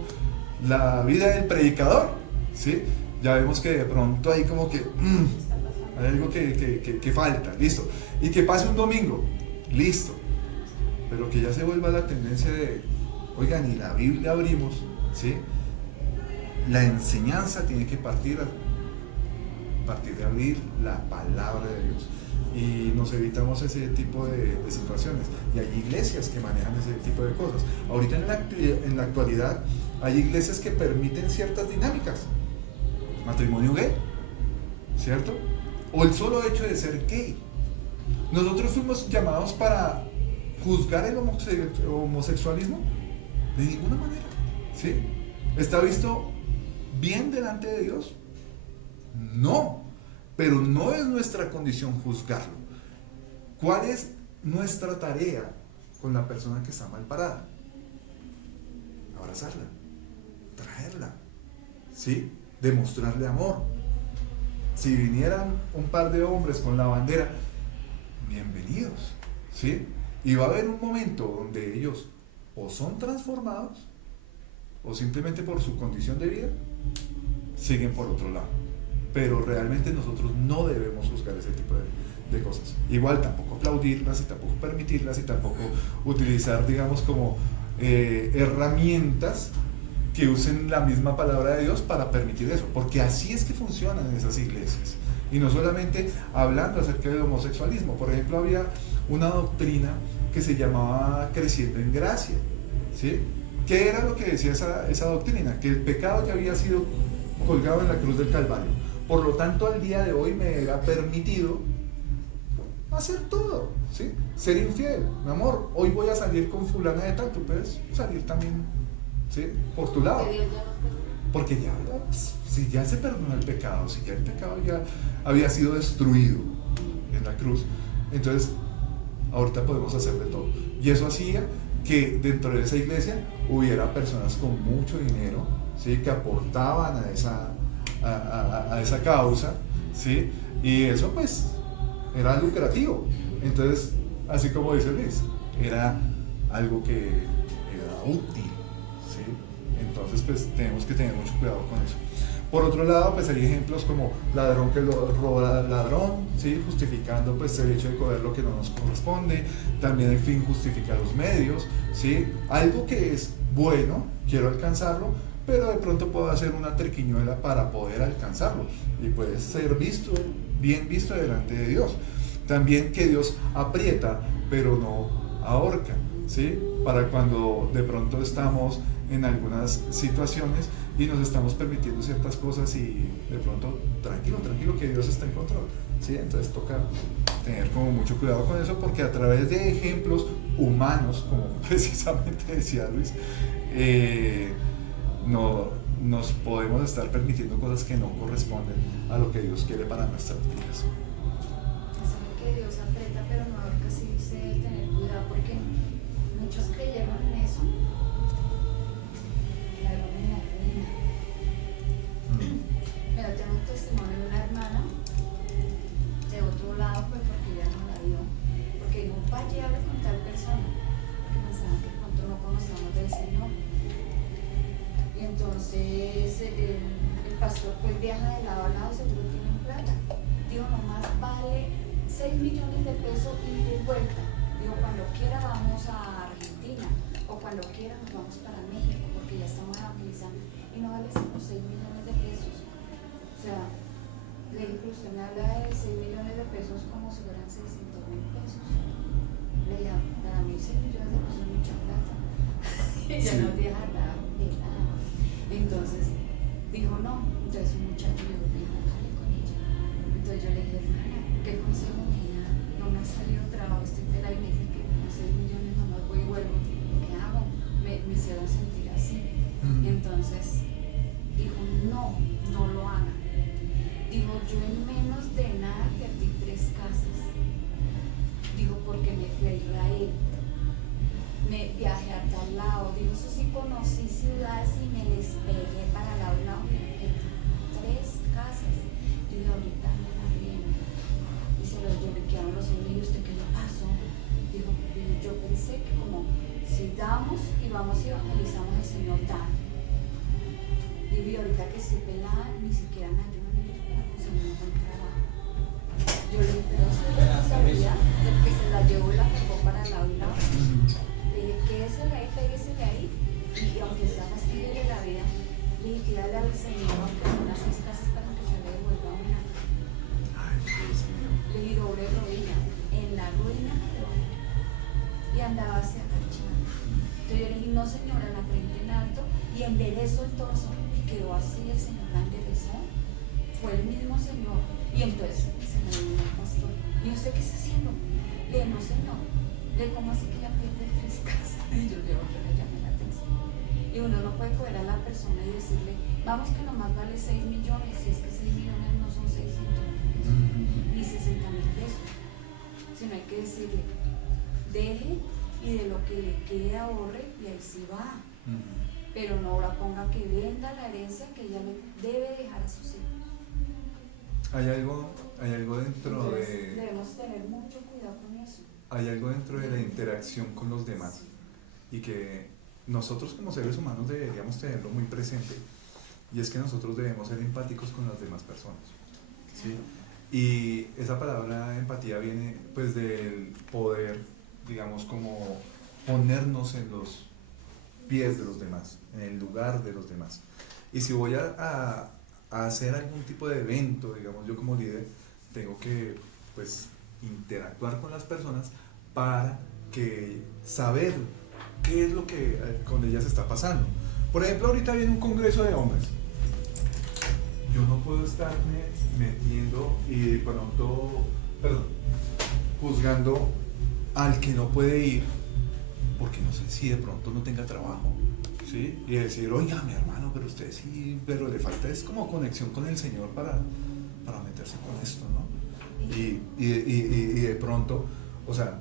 la vida del predicador, ¿sí? Ya vemos que de pronto hay como que hay algo que falta, listo. Y que pase un domingo, listo. Pero que ya se vuelva la tendencia de, oigan, y la Biblia abrimos, ¿sí? La enseñanza tiene que partir de abrir la palabra de Dios. Y nos evitamos ese tipo de situaciones. Y hay iglesias que manejan ese tipo de cosas. Ahorita en la actualidad hay iglesias que permiten ciertas dinámicas. Matrimonio gay, ¿cierto? O el solo hecho de ser gay. Nosotros fuimos llamados para juzgar el homosexualismo de ninguna manera, ¿sí? ¿Está visto bien delante de Dios? No. Pero no es nuestra condición juzgarlo. ¿Cuál es nuestra tarea con la persona que está mal parada? Abrazarla, traerla, ¿sí? Demostrarle amor. Si vinieran un par de hombres con la bandera, bienvenidos, ¿sí? Y va a haber un momento donde ellos o son transformados o simplemente por su condición de vida siguen por otro lado. Pero realmente nosotros no debemos juzgar ese tipo de cosas. Igual tampoco aplaudirlas y tampoco permitirlas y tampoco utilizar, digamos, como herramientas que usen la misma palabra de Dios para permitir eso, porque así es que funcionan esas iglesias. Y no solamente hablando acerca del homosexualismo. Por ejemplo, había una doctrina que se llamaba Creciendo en Gracia, ¿sí? ¿Qué era lo que decía esa doctrina? Que el pecado ya había sido colgado en la cruz del Calvario. Por lo tanto, al día de hoy me era permitido hacer todo, ¿sí? Ser infiel. Mi amor, hoy voy a salir con fulana de tal, tú puedes salir también, ¿sí? Por tu lado. Porque ya, si ya se perdonó el pecado, si ya el pecado ya había sido destruido en la cruz, entonces ahorita podemos hacer de todo. Y eso hacía que dentro de esa iglesia hubiera personas con mucho dinero, ¿sí? Que aportaban a esa causa, ¿sí? Y eso pues era lucrativo. Entonces, así como dice Luis, era algo que era útil, ¿sí? Entonces pues tenemos que tener mucho cuidado con eso. Por otro lado, pues hay ejemplos como ladrón que roba al ladrón, ¿sí? Justificando pues el hecho de coger lo que no nos corresponde. También el fin justifica los medios, ¿sí? Algo que es bueno, quiero alcanzarlo, pero de pronto puedo hacer una triquiñuela para poder alcanzarlo y puede ser bien visto delante de Dios. También que Dios aprieta, pero no ahorca, ¿sí? Para cuando de pronto estamos en algunas situaciones y nos estamos permitiendo ciertas cosas y de pronto, tranquilo, que Dios está en control, ¿sí? Entonces toca tener como mucho cuidado con eso, porque a través de ejemplos humanos, como precisamente decía Luis, no nos podemos estar permitiendo cosas que no corresponden a lo que Dios quiere para nuestras vidas. Es lo que Dios aprieta, pero no ahorca, sí se debe tener cuidado, porque muchos creyeron en eso, quedaron en la ruina. Pero tengo un testimonio de una hermana de otro lado, pues porque ella no la vio, porque dijo, vaya y hable con tal persona, porque pensaban que pronto no conocíamos del Señor. Y entonces el pastor pues viaja de lado a lado, seguro tienen plata. Digo, nomás vale 6 millones de pesos y de vuelta. Digo, cuando quiera vamos a Argentina, o cuando quiera nos vamos para México, porque ya estamos evangelizando, y no vale sino 6 millones de pesos. O sea, le dije, pero usted me habla de 6 millones de pesos como si fueran 600.000 pesos. Le dije, para mí 6 millones de pesos es mucha plata. Y ya no deja nada de nada. Entonces dijo, no. Entonces un muchacho me dijo, dale con ella. Entonces yo le dije, hermana, ¿qué consejo me da? No me ha salido trabajo, estoy pelada, y me dice que con 6 millones nomás voy y vuelvo. ¿Qué hago? Me hicieron sentir así. Y entonces dijo, no lo haga. Dijo, yo en menos de nada perdí 3 casas. Dijo, porque me fui a Israel, me viajé a tal lado. Dijo, eso sí, conocí ciudades y me les pegué para lado y lado. Perdí 3 casas. Dijo, ahorita me la riendo. Y se los lloriquearon los ojos. Y ¿usted qué le pasó? Dijo, yo pensé que como si damos y vamos y evangelizamos, el Señor da. Dijo, y ahorita que estoy pelada, ni siquiera me ayudan ellos para conseguir un buen trabajo. Yo le dije, pero es responsabilidad del que se la llevó y la pegó para el lado y lado. Le dije, quédesele ahí, péguesele ahí, y aunque sea fastidio de la vida, le dije, pídale al Señor, aunque son las 6 casas, para que se le devuelva una. Le dije, doble rodilla, en la ruina, y andaba hacia agachada. Entonces yo le dije, no señora, la frente en alto, y enderezo el torso. Y quedó así, el Señor la enderezó. Fue el mismo Señor. Y entonces se me vino el pastor. ¿Y usted qué está haciendo? Le dije, no señor. Le dije, ¿cómo así que ya pierde 3 casas? Y yo le digo, que le llame la atención. Y uno no puede coger a la persona y decirle, vamos que nomás vale 6 millones. Si es que 6 millones no son 600 pesos, ni 60.000 pesos. Sino hay que decirle, deje y de lo que le quede ahorre, y ahí sí va. Pero no la ponga que venda la herencia que ella le debe dejar a sus hijos. Hay algo dentro Entonces, debemos tener mucho cuidado con eso. Hay algo dentro de la interacción con los demás, y que nosotros como seres humanos deberíamos tenerlo muy presente, y es que nosotros debemos ser empáticos con las demás personas, ¿sí? Y esa palabra empatía viene pues del poder, digamos, como ponernos en los pies de los demás, en el lugar de los demás. Y si voy a hacer algún tipo de evento, digamos, yo como líder tengo que pues interactuar con las personas para que saber qué es lo que con ellas está pasando. Por ejemplo, ahorita viene un congreso de hombres. Yo no puedo estarme metiendo y de pronto, juzgando al que no puede ir, porque no sé si de pronto no tenga trabajo, ¿sí? Y decir, oiga, mi hermano, pero usted sí, pero le falta es como conexión con el Señor para meterse con esto, ¿no? Y de pronto, o sea,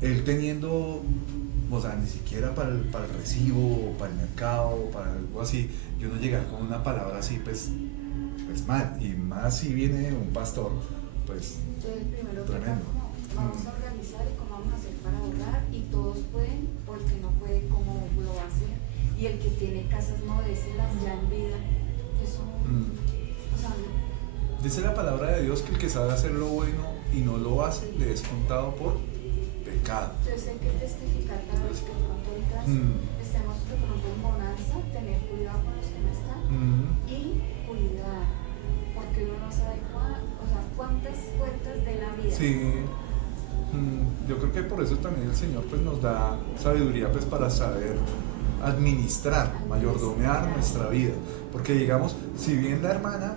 él teniendo, o sea, ni siquiera para el recibo, o para el mercado, o para algo así, yo no llegar con una palabra así, pues mal, y más si viene un pastor, pues entonces primero tremendo. ¿Cómo vamos a organizar y cómo vamos a hacer para ahorrar? Y todos pueden, o el que no puede, ¿cómo lo va a hacer? Y el que tiene casas modéselas ya en vida, eso, o sea, dice la palabra de Dios que el que sabe hacer lo bueno y no lo hace, le es contado por pecado. entonces hay que testificar para los que de pronto ahorita estemos de pronto en bonanza, tener cuidado con los que no están, y cuidar, porque uno no sabe cuántas puertas de la vida Sí. Yo creo que por eso también el Señor pues nos da sabiduría pues para saber administrar, mayordomear nuestra vida. Porque digamos, si bien la hermana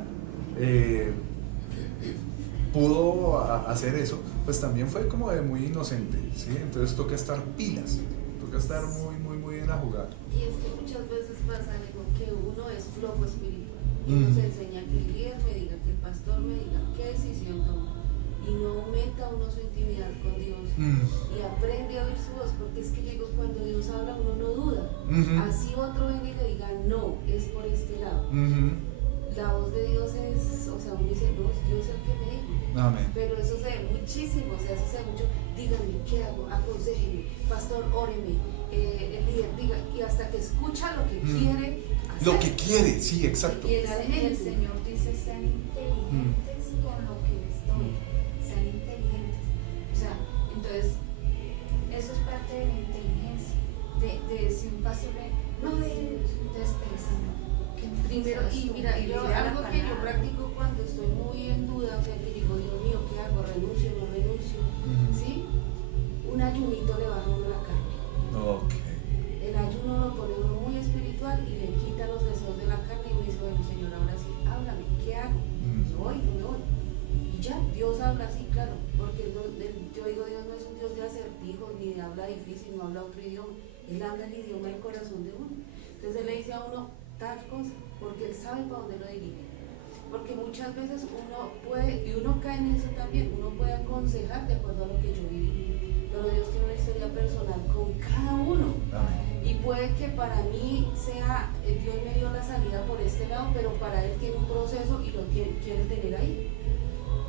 pudo hacer eso, pues también fue como de muy inocente, ¿sí? Entonces toca estar pilas, toca estar muy en la jugada. Y es que muchas veces pasa algo que uno es flojo espiritual. Y uno se enseña que el líder me diga, que el pastor me diga qué decisión toma. Y no aumenta uno su intimidad con Dios. Y aprende a oír su voz, porque es que digo, cuando Dios habla uno no duda. Así otro venga y le diga, no, es por este lado. La voz de Dios es, o sea, uno dice, no, es Dios el que me dijo. Amén. Pero eso se ve muchísimo, o sea, eso se ve mucho. Díganme, ¿qué hago? Aconsejeme, pastor, óreme, el líder, diga, y hasta que escucha lo que quiere hacer. Lo que quiere, sí, exacto. Y El Señor dice, sean inteligentes con lo que les doy, sean inteligentes. O sea, entonces, eso es parte de la inteligencia, de si un pastor ve, no de, entonces, pero Señor, que primero, y mira, y algo que yo practico cuando estoy muy en duda, o sea, que digo, Dios mío, ¿qué hago? ¿Renuncio o no renuncio? ¿Sí? Un ayunito le baja a uno la carne. Okay. El ayuno lo pone uno muy espiritual y le quita los deseos de la carne y uno dice, bueno, Señor, ahora sí, háblame, ¿qué hago? ¿Me voy o no voy? Y ya, Dios habla así, claro, porque yo digo, Dios no es un Dios de acertijos, ni de habla difícil, no habla otro idioma. Él habla el idioma del corazón de uno. Entonces Él le dice a uno tal cosa, porque Él sabe para dónde lo dirige. Porque muchas veces uno puede, y uno cae en eso también, uno puede aconsejar de acuerdo a lo que yo viví. Pero Dios tiene una historia personal con cada uno. Y puede que para mí sea, Dios me dio la salida por este lado, pero para Él tiene un proceso y lo quiere tener ahí,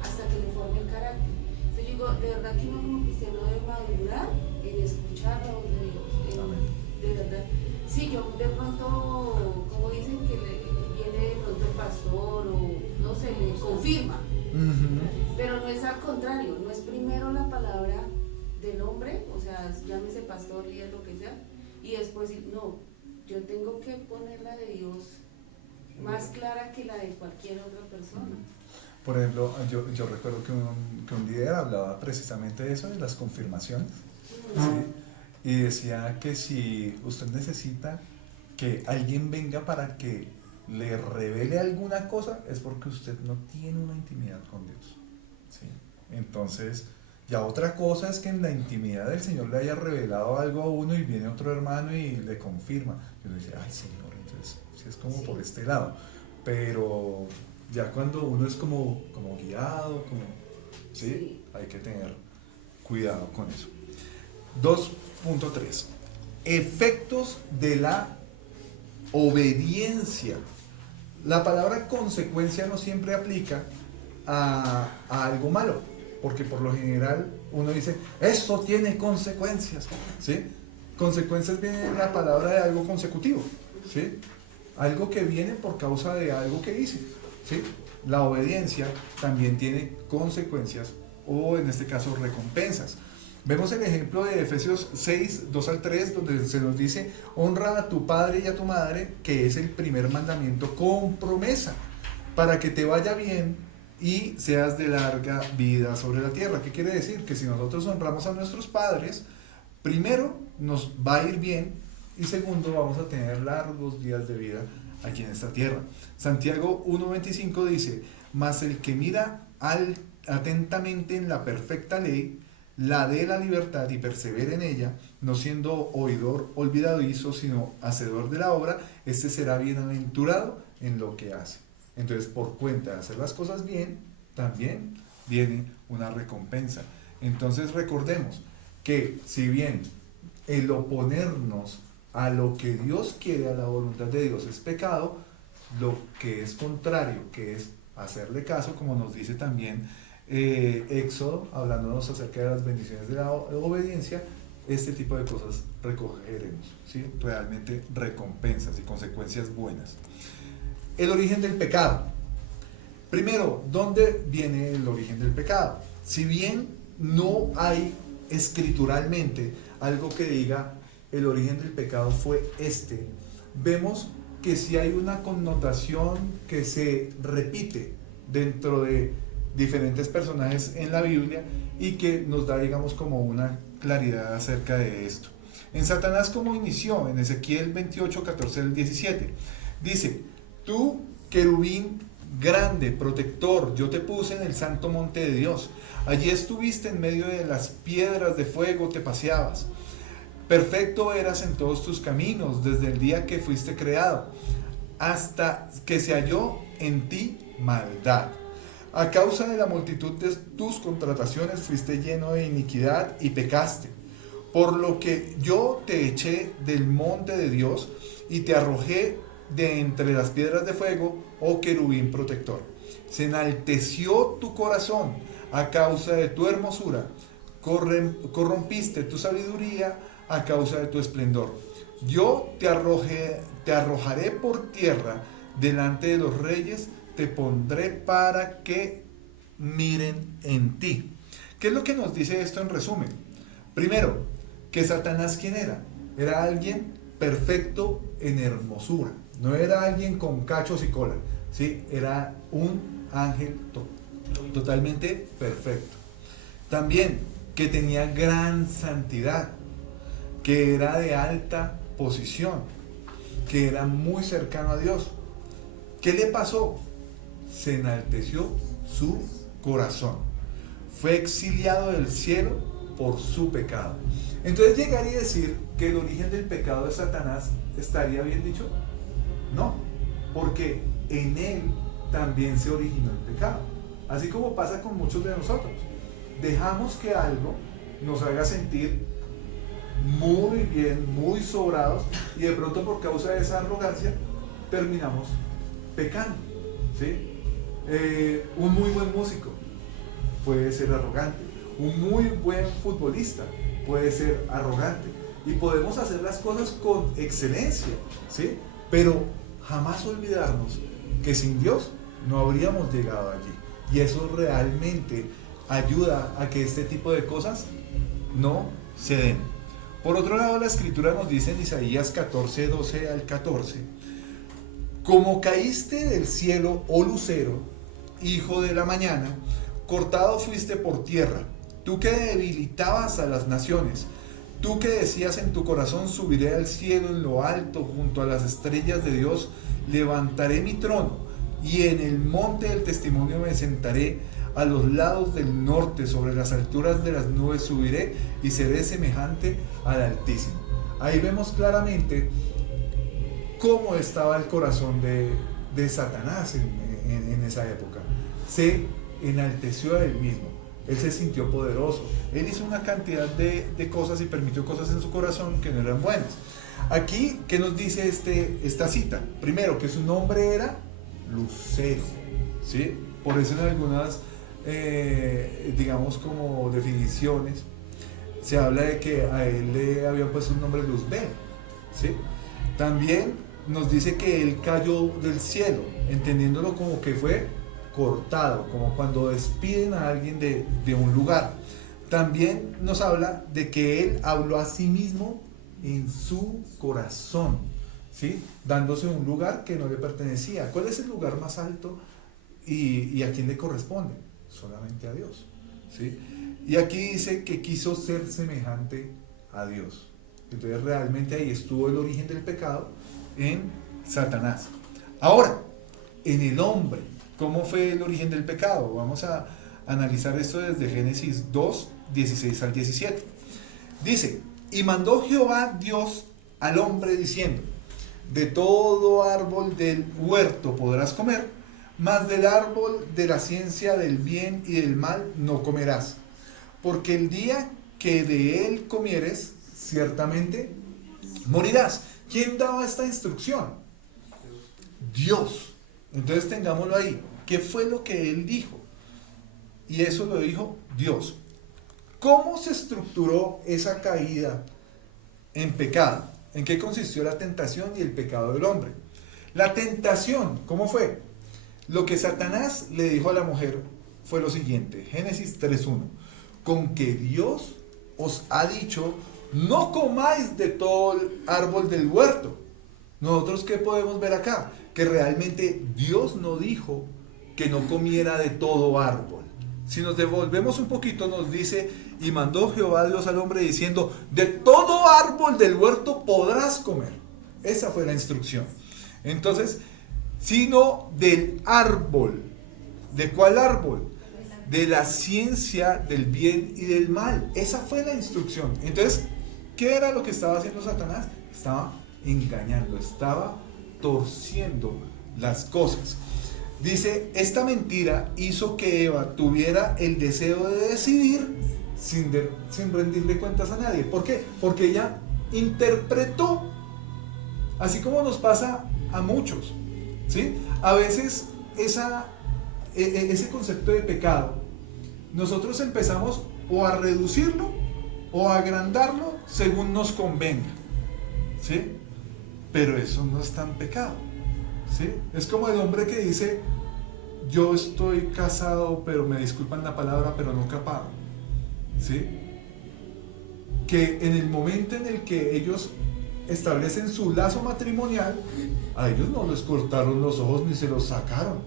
hasta que le forme el carácter. Entonces yo digo, de verdad que uno como cristiano debe madurar en escuchar la voz de Dios. De verdad. Sí, yo de pronto, como dicen que viene de pronto el pastor o no sé, le confirma. Pero no es al contrario, no es primero la palabra del hombre, o sea, llámese pastor, líder, lo que sea, y después no, yo tengo que poner la de Dios más clara que la de cualquier otra persona. Por ejemplo, yo recuerdo que un líder hablaba precisamente de eso, de las confirmaciones, ¿sí? Y decía que si usted necesita que alguien venga para que le revele alguna cosa, es porque usted no tiene una intimidad con Dios, ¿sí? Entonces, ya otra cosa es que en la intimidad del Señor le haya revelado algo a uno y viene otro hermano y le confirma. Y uno dice, ay Señor, entonces sí es como por este lado. Pero ya cuando uno es como guiado, ¿sí? Hay que tener cuidado con eso. 2.3. Efectos de la obediencia. La palabra consecuencia no siempre aplica a algo malo, porque por lo general uno dice, esto tiene consecuencias, ¿sí? Consecuencias viene de la palabra de algo consecutivo, ¿sí? Algo que viene por causa de algo que hice, ¿sí? La obediencia también tiene consecuencias, o en este caso recompensas. Vemos el ejemplo de Efesios 6, 2 al 3, donde se nos dice, honra a tu padre y a tu madre, que es el primer mandamiento con promesa, para que te vaya bien y seas de larga vida sobre la tierra. ¿Qué quiere decir? Que si nosotros honramos a nuestros padres, primero nos va a ir bien y segundo vamos a tener largos días de vida aquí en esta tierra. Santiago 1.25 dice, mas el que mira atentamente en la perfecta ley, la de la libertad y persevera en ella, no siendo oidor olvidadizo, sino hacedor de la obra, este será bienaventurado en lo que hace. Entonces, por cuenta de hacer las cosas bien, también viene una recompensa. Entonces, recordemos que si bien el oponernos a lo que Dios quiere, a la voluntad de Dios, es pecado, lo que es contrario, que es hacerle caso, como nos dice también Éxodo, hablándonos acerca de las bendiciones de la obediencia, este tipo de cosas recogeremos, ¿sí? Realmente recompensas y consecuencias buenas. El origen del pecado. Primero, ¿dónde viene el origen del pecado? Si bien no hay escrituralmente algo que diga el origen del pecado fue este, vemos que sí hay una connotación que se repite dentro de diferentes personajes en la Biblia y que nos da, digamos, como una claridad acerca de esto. En Satanás, ¿cómo inició? En Ezequiel 28, 14 al 17. Dice: tú, querubín grande, protector, yo te puse en el santo monte de Dios. Allí estuviste en medio de las piedras de fuego, te paseabas. Perfecto eras en todos tus caminos, desde el día que fuiste creado, hasta que se halló en ti maldad. A causa de la multitud de tus contrataciones fuiste lleno de iniquidad y pecaste. Por lo que yo te eché del monte de Dios y te arrojé de entre las piedras de fuego, oh querubín protector. Se enalteció tu corazón a causa de tu hermosura, corrompiste tu sabiduría a causa de tu esplendor. Yo te arrojaré por tierra delante de los reyes, te pondré para que miren en ti. ¿Qué es lo que nos dice esto en resumen? Primero, que Satanás, ¿quién era? Era alguien perfecto en hermosura, no era alguien con cachos y cola, ¿sí? Era un ángel totalmente perfecto. También que tenía gran santidad, que era de alta posición, que era muy cercano a Dios. ¿Qué le pasó? Se enalteció su corazón. Fue exiliado del cielo por su pecado. Entonces, llegar y decir que el origen del pecado de Satanás estaría bien dicho. No, porque en él también se originó el pecado. Así como pasa con muchos de nosotros. Dejamos que algo nos haga sentir muy bien, muy sobrados, y de pronto por causa de esa arrogancia terminamos pecando, ¿sí? Un muy buen músico puede ser arrogante, un muy buen futbolista puede ser arrogante, y podemos hacer las cosas con excelencia, ¿sí? Pero jamás olvidarnos que sin Dios no habríamos llegado allí, y eso realmente ayuda a que este tipo de cosas no se den. Por otro lado, la escritura nos dice en Isaías 14, 12 al 14: como caíste del cielo, oh lucero, hijo de la mañana, cortado fuiste por tierra, tú que debilitabas a las naciones, tú que decías en tu corazón: subiré al cielo en lo alto, junto a las estrellas de Dios, levantaré mi trono, y en el monte del testimonio me sentaré, a los lados del norte, sobre las alturas de las nubes subiré, y seré semejante al Altísimo. Ahí vemos claramente cómo estaba el corazón de Satanás en esa época. Se enalteció a él mismo, él se sintió poderoso, él hizo una cantidad de cosas y permitió cosas en su corazón que no eran buenas. Aquí, ¿qué nos dice esta cita? Primero, que su nombre era Lucero, ¿sí? Por eso en algunas digamos como definiciones se habla de que a él le habían puesto un nombre Luzbel, ¿sí? También nos dice que él cayó del cielo, entendiéndolo como que fue cortado, como cuando despiden a alguien de un lugar. También nos habla de que él habló a sí mismo en su corazón, ¿sí? Dándose un lugar que no le pertenecía. ¿Cuál es el lugar más alto y a quién le corresponde? Solamente a Dios, ¿sí? Y aquí dice que quiso ser semejante a Dios. Entonces realmente ahí estuvo el origen del pecado, en Satanás. Ahora, en el hombre, ¿cómo fue el origen del pecado? Vamos a analizar esto desde Génesis 2, 16 al 17. Dice: y mandó Jehová Dios al hombre diciendo: de todo árbol del huerto podrás comer, mas del árbol de la ciencia del bien y del mal no comerás, porque el día que de él comieres, ciertamente morirás. ¿Quién daba esta instrucción? Dios. Entonces tengámoslo ahí. ¿Qué fue lo que él dijo? Y eso lo dijo Dios. ¿Cómo se estructuró esa caída en pecado? ¿En qué consistió la tentación y el pecado del hombre? La tentación, ¿cómo fue? Lo que Satanás le dijo a la mujer fue lo siguiente: Génesis 3.1: con que Dios os ha dicho, no comáis de todo el árbol del huerto. Nosotros, ¿qué podemos ver acá? Que realmente Dios no dijo que no comiera de todo árbol. si nos devolvemos un poquito, nos dice, y mandó Jehová Dios al hombre diciendo, de todo árbol del huerto podrás comer. Esa fue la instrucción. Entonces, sino del árbol. ¿De cuál árbol? De la ciencia del bien y del mal. Esa fue la instrucción. Entonces, ¿qué era lo que estaba haciendo Satanás? Estaba engañando, estaba torciendo las cosas. Dice, esta mentira hizo que Eva tuviera el deseo de decidir sin rendirle cuentas a nadie. ¿Por qué? Porque ella interpretó, así como nos pasa a muchos, ¿sí? A veces ese concepto de pecado, nosotros empezamos o a reducirlo o a agrandarlo según nos convenga, ¿sí? Pero eso no es tan pecado, ¿sí? Es como el hombre que dice, yo estoy casado, pero me disculpan la palabra, pero no capado, ¿sí? Que en el momento en el que ellos establecen su lazo matrimonial, a ellos no les cortaron los ojos ni se los sacaron.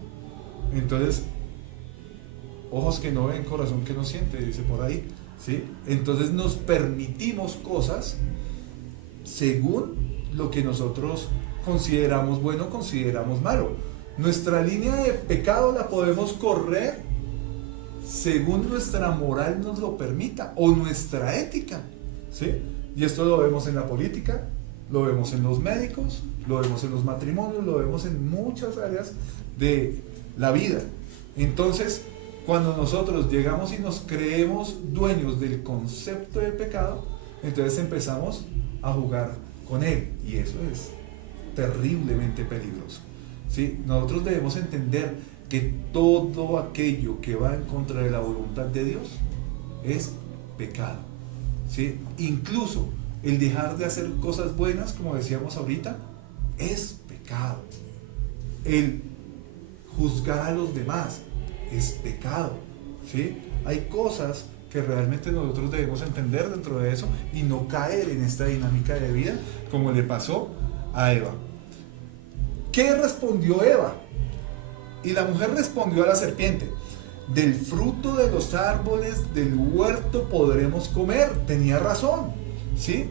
Entonces, ojos que no ven, corazón que no siente, dice por ahí, ¿sí? Entonces nos permitimos cosas según lo que nosotros consideramos bueno, consideramos malo. Nuestra línea de pecado la podemos correr según nuestra moral nos lo permita, o nuestra ética, ¿sí? Y esto lo vemos en la política, lo vemos en los médicos, lo vemos en los matrimonios, lo vemos en muchas áreas de la vida. Entonces, cuando nosotros llegamos y nos creemos dueños del concepto de pecado, entonces empezamos a jugar con él, y eso es terriblemente peligroso, ¿sí? Nosotros debemos entender que todo aquello que va en contra de la voluntad de Dios es pecado, ¿sí? Incluso el dejar de hacer cosas buenas, como decíamos ahorita, es pecado. El juzgar a los demás es pecado, ¿sí? Hay cosas que realmente nosotros debemos entender dentro de eso y no caer en esta dinámica de vida como le pasó a Eva. ¿Qué respondió Eva? Y la mujer respondió a la serpiente, del fruto de los árboles del huerto podremos comer. Tenía razón, ¿sí?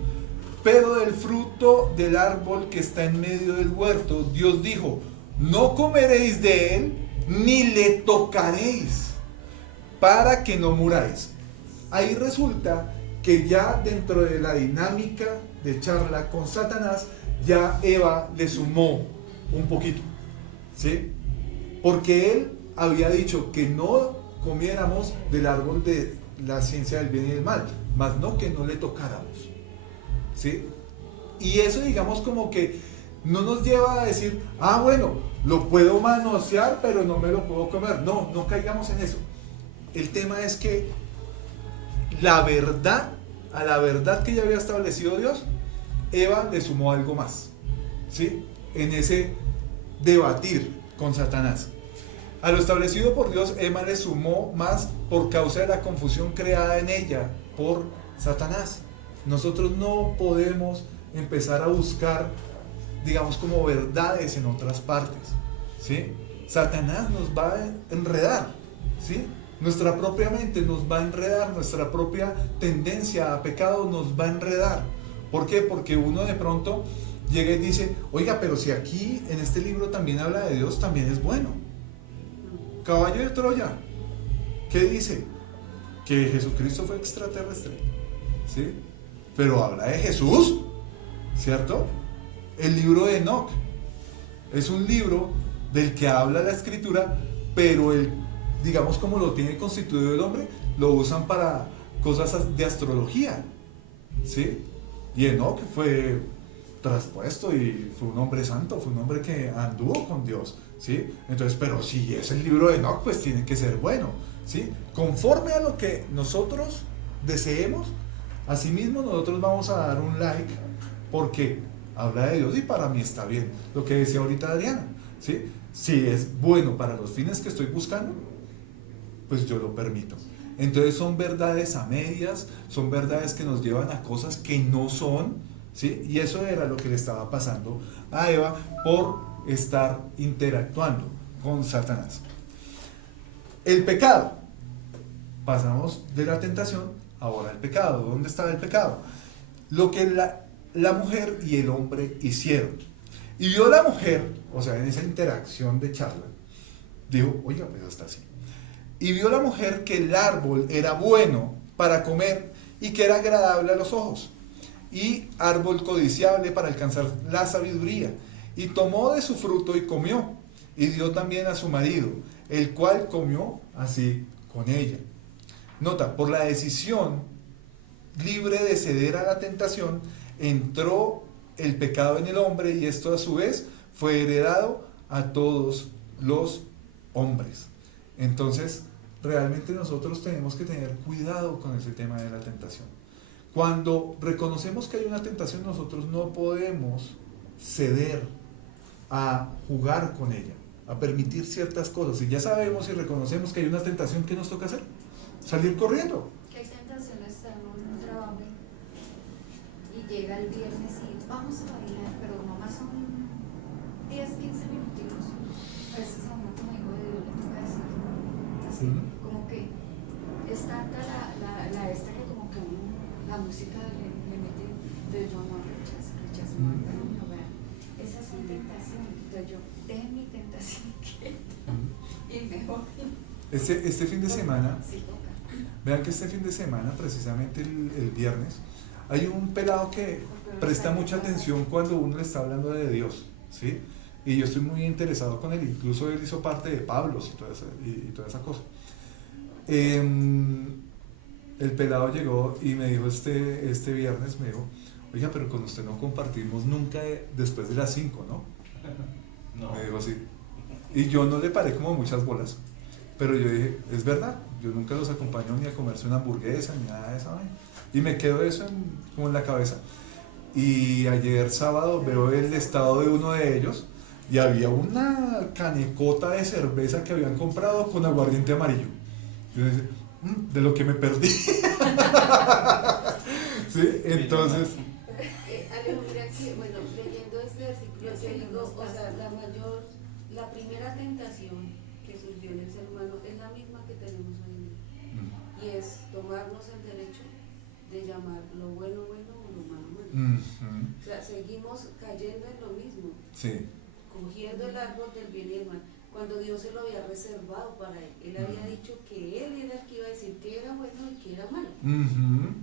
Pero del fruto del árbol que está en medio del huerto, Dios dijo, no comeréis de él, ni le tocaréis, para que no muráis. Ahí resulta que ya dentro de la dinámica de charla con Satanás, ya Eva le sumó un poquito, ¿sí? Porque él había dicho que no comiéramos del árbol de la ciencia del bien y del mal, más no que no le tocáramos, ¿sí? Y eso, digamos, como que no nos lleva a decir, ah, bueno, lo puedo manosear, pero no me lo puedo comer. No, no caigamos en eso. El tema es que la verdad, a la verdad que ya había establecido Dios, Eva le sumó algo más, ¿sí? En ese debatir con Satanás. A lo establecido por Dios, Eva le sumó más por causa de la confusión creada en ella por Satanás. Nosotros no podemos empezar a buscar, digamos, como verdades en otras partes, ¿sí? Satanás nos va a enredar, ¿sí? Nuestra propia mente nos va a enredar, nuestra propia tendencia a pecado nos va a enredar. ¿Por qué? Porque uno de pronto llega y dice, oiga, pero si aquí en este libro también habla de Dios, también es bueno. Caballo de Troya, ¿qué dice? Que Jesucristo fue extraterrestre, ¿sí? Pero habla de Jesús, ¿cierto? El libro de Enoch es un libro del que habla la escritura, pero digamos, como lo tiene constituido el hombre, lo usan para cosas de astrología, ¿sí? Y Enoch fue traspuesto y fue un hombre santo, fue un hombre que anduvo con Dios, ¿sí? Entonces, pero si es el libro de Enoch, pues tiene que ser bueno, ¿sí? Conforme a lo que nosotros deseemos, asimismo nosotros vamos a dar un like, porque habla de Dios y para mí está bien. Lo que decía ahorita Adriana, ¿sí? Si es bueno para los fines que estoy buscando, pues yo lo permito. Entonces son verdades a medias, son verdades que nos llevan a cosas que no son, ¿sí? Y eso era lo que le estaba pasando a Eva por estar interactuando con Satanás. El pecado pasamos de la tentación ahora al pecado. ¿Dónde estaba el pecado? Lo que la mujer y el hombre hicieron. Y vio la mujer, o sea, en esa interacción de charla, dijo, oiga, pues hasta así. Y vio la mujer que el árbol era bueno para comer y que era agradable a los ojos, y árbol codiciable para alcanzar la sabiduría. Y tomó de su fruto y comió, y dio también a su marido, el cual comió así con ella. Nota, por la decisión libre de ceder a la tentación, entró el pecado en el hombre, y esto a su vez fue heredado a todos los hombres. Entonces, realmente nosotros tenemos que tener cuidado con ese tema de la tentación. Cuando reconocemos que hay una tentación, nosotros no podemos ceder a jugar con ella, a permitir ciertas cosas. Si ya sabemos y reconocemos que hay una tentación, ¿qué nos toca hacer? Salir corriendo. Que hay tentaciones, está en un trabajo y llega el viernes y vamos a bailar, pero nomás son 10, 15 minutitos. A veces a uno como hijo de Dios le toca decir así, como que es tanta la esta que como que uno, la música le mete, entonces yo no rechazo, no, vean, esa es una tentación, entonces yo, dejen mi tentación quieta y mejor. Este fin de semana, Sí, toca. vean que este fin de semana, precisamente el viernes, hay un pelado que presta mucha atención cuando uno le está hablando de Dios, ¿sí? Y yo estoy muy interesado con él, incluso él hizo parte de Pablos y toda esa cosa. El pelado llegó y me dijo este viernes, me dijo, oiga, pero con usted no compartimos nunca después de las 5, ¿no? No. Me dijo así. Y yo no le paré como muchas bolas, pero yo dije, es verdad, yo nunca los acompaño ni a comerse una hamburguesa ni nada de esa vaina. Y me quedó eso como en la cabeza. Y ayer sábado veo el estado de uno de ellos y había una canecota de cerveza que habían comprado con aguardiente amarillo. Yo decía, de lo que me perdí. ¿Sí? Entonces... Alejo, mira que, bueno, leyendo este versículo, yo digo, o sea, la primera tentación que surgió en el ser humano es la misma que tenemos hoy en día. Y es tomarnos el derecho de llamar lo bueno bueno o lo malo malo. O sea, seguimos cayendo en lo mismo. Sí. Cogiendo el árbol del bien y el mal, cuando Dios se lo había reservado para él. Él había dicho que él era el que iba a decir que era bueno y que era malo.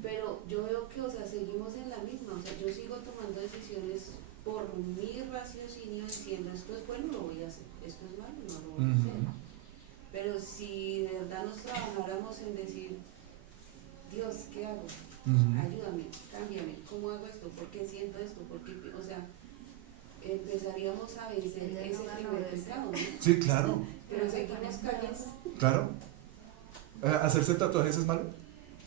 Pero yo veo que, o sea, seguimos en la misma. O sea, yo sigo tomando decisiones por mi raciocinio diciendo esto es bueno, lo voy a hacer, esto es malo, no lo voy a hacer. Pero si de verdad nos trabajáramos en decir, Dios, ¿qué hago? Ayúdame, cámbiame, ¿cómo hago esto? ¿Por qué siento esto? ¿Por qué? O sea, empezaríamos a vencer ese primer pecado, ¿no? Sí, claro. Pero seguimos cayendo. Claro. ¿Hacerse tatuajes es malo?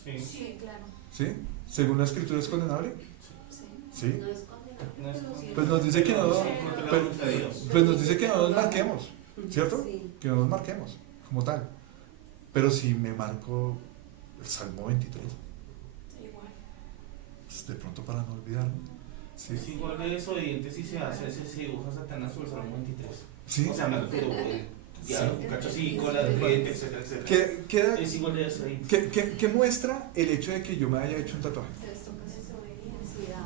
Sí. Sí, claro. ¿Sí? ¿Según la escritura es condenable? Sí. Sí. No es condenable, No es pero sí. Pues nos dice que no, Contra la voluntad de Dios. pues nos dice que no nos marquemos, ¿cierto? Sí. Que no nos marquemos como tal. Pero si me marco el Salmo 23, Igual. pues de pronto para no olvidarlo. Sí. Es igual de desobediente si se hace, se dibuja Satanás sobre el Salmo 23. Sí. O sea, me refiero el diablo, cacho así, con la de etcétera, etcétera. Es igual de desobediente. ¿Qué muestra el hecho de que yo me haya hecho un tatuaje? Entonces toca desobediencia.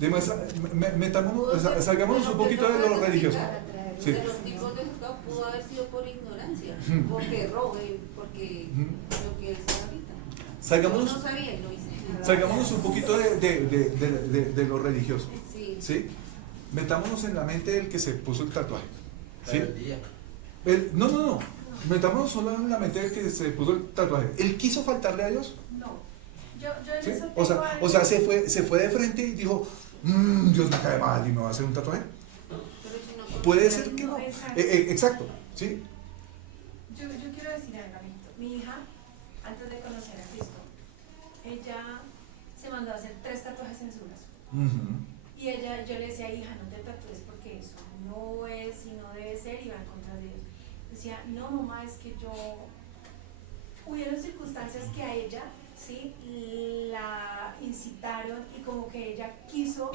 Demuestra, metámonos, salgámonos un poquito de lo religioso. Sí. De los tipos de pecado pudo haber sido por ignorancia, porque robe, porque lo que es ahorita. Salgámonos, Yo no sabía y lo hice. salgámonos un poquito de lo religioso. Sí. ¿Sí? Metámonos en la mente del que se puso el tatuaje. ¿Sí? Rebeldía. No. Metámonos solo en la mente del que se puso el tatuaje. ¿Él quiso faltarle a Dios? No, yo en ¿Sí? eso O tengo sea, algo. se fue de frente y dijo, Dios me cae mal y me va a hacer un tatuaje. Pero si no Puede ser que no. Exacto. Exacto, ¿sí? Yo quiero decir algo, amiguito. Mi hija, antes de conocer a Cristo, ella se mandó a hacer 3 tatuajes en su brazo. Y yo le decía, hija, no te tatúes porque eso no es y no debe ser y va en contra de Dios. Decía, no, mamá, es que hubieron circunstancias que a ella, ¿sí? La incitaron y como que ella quiso.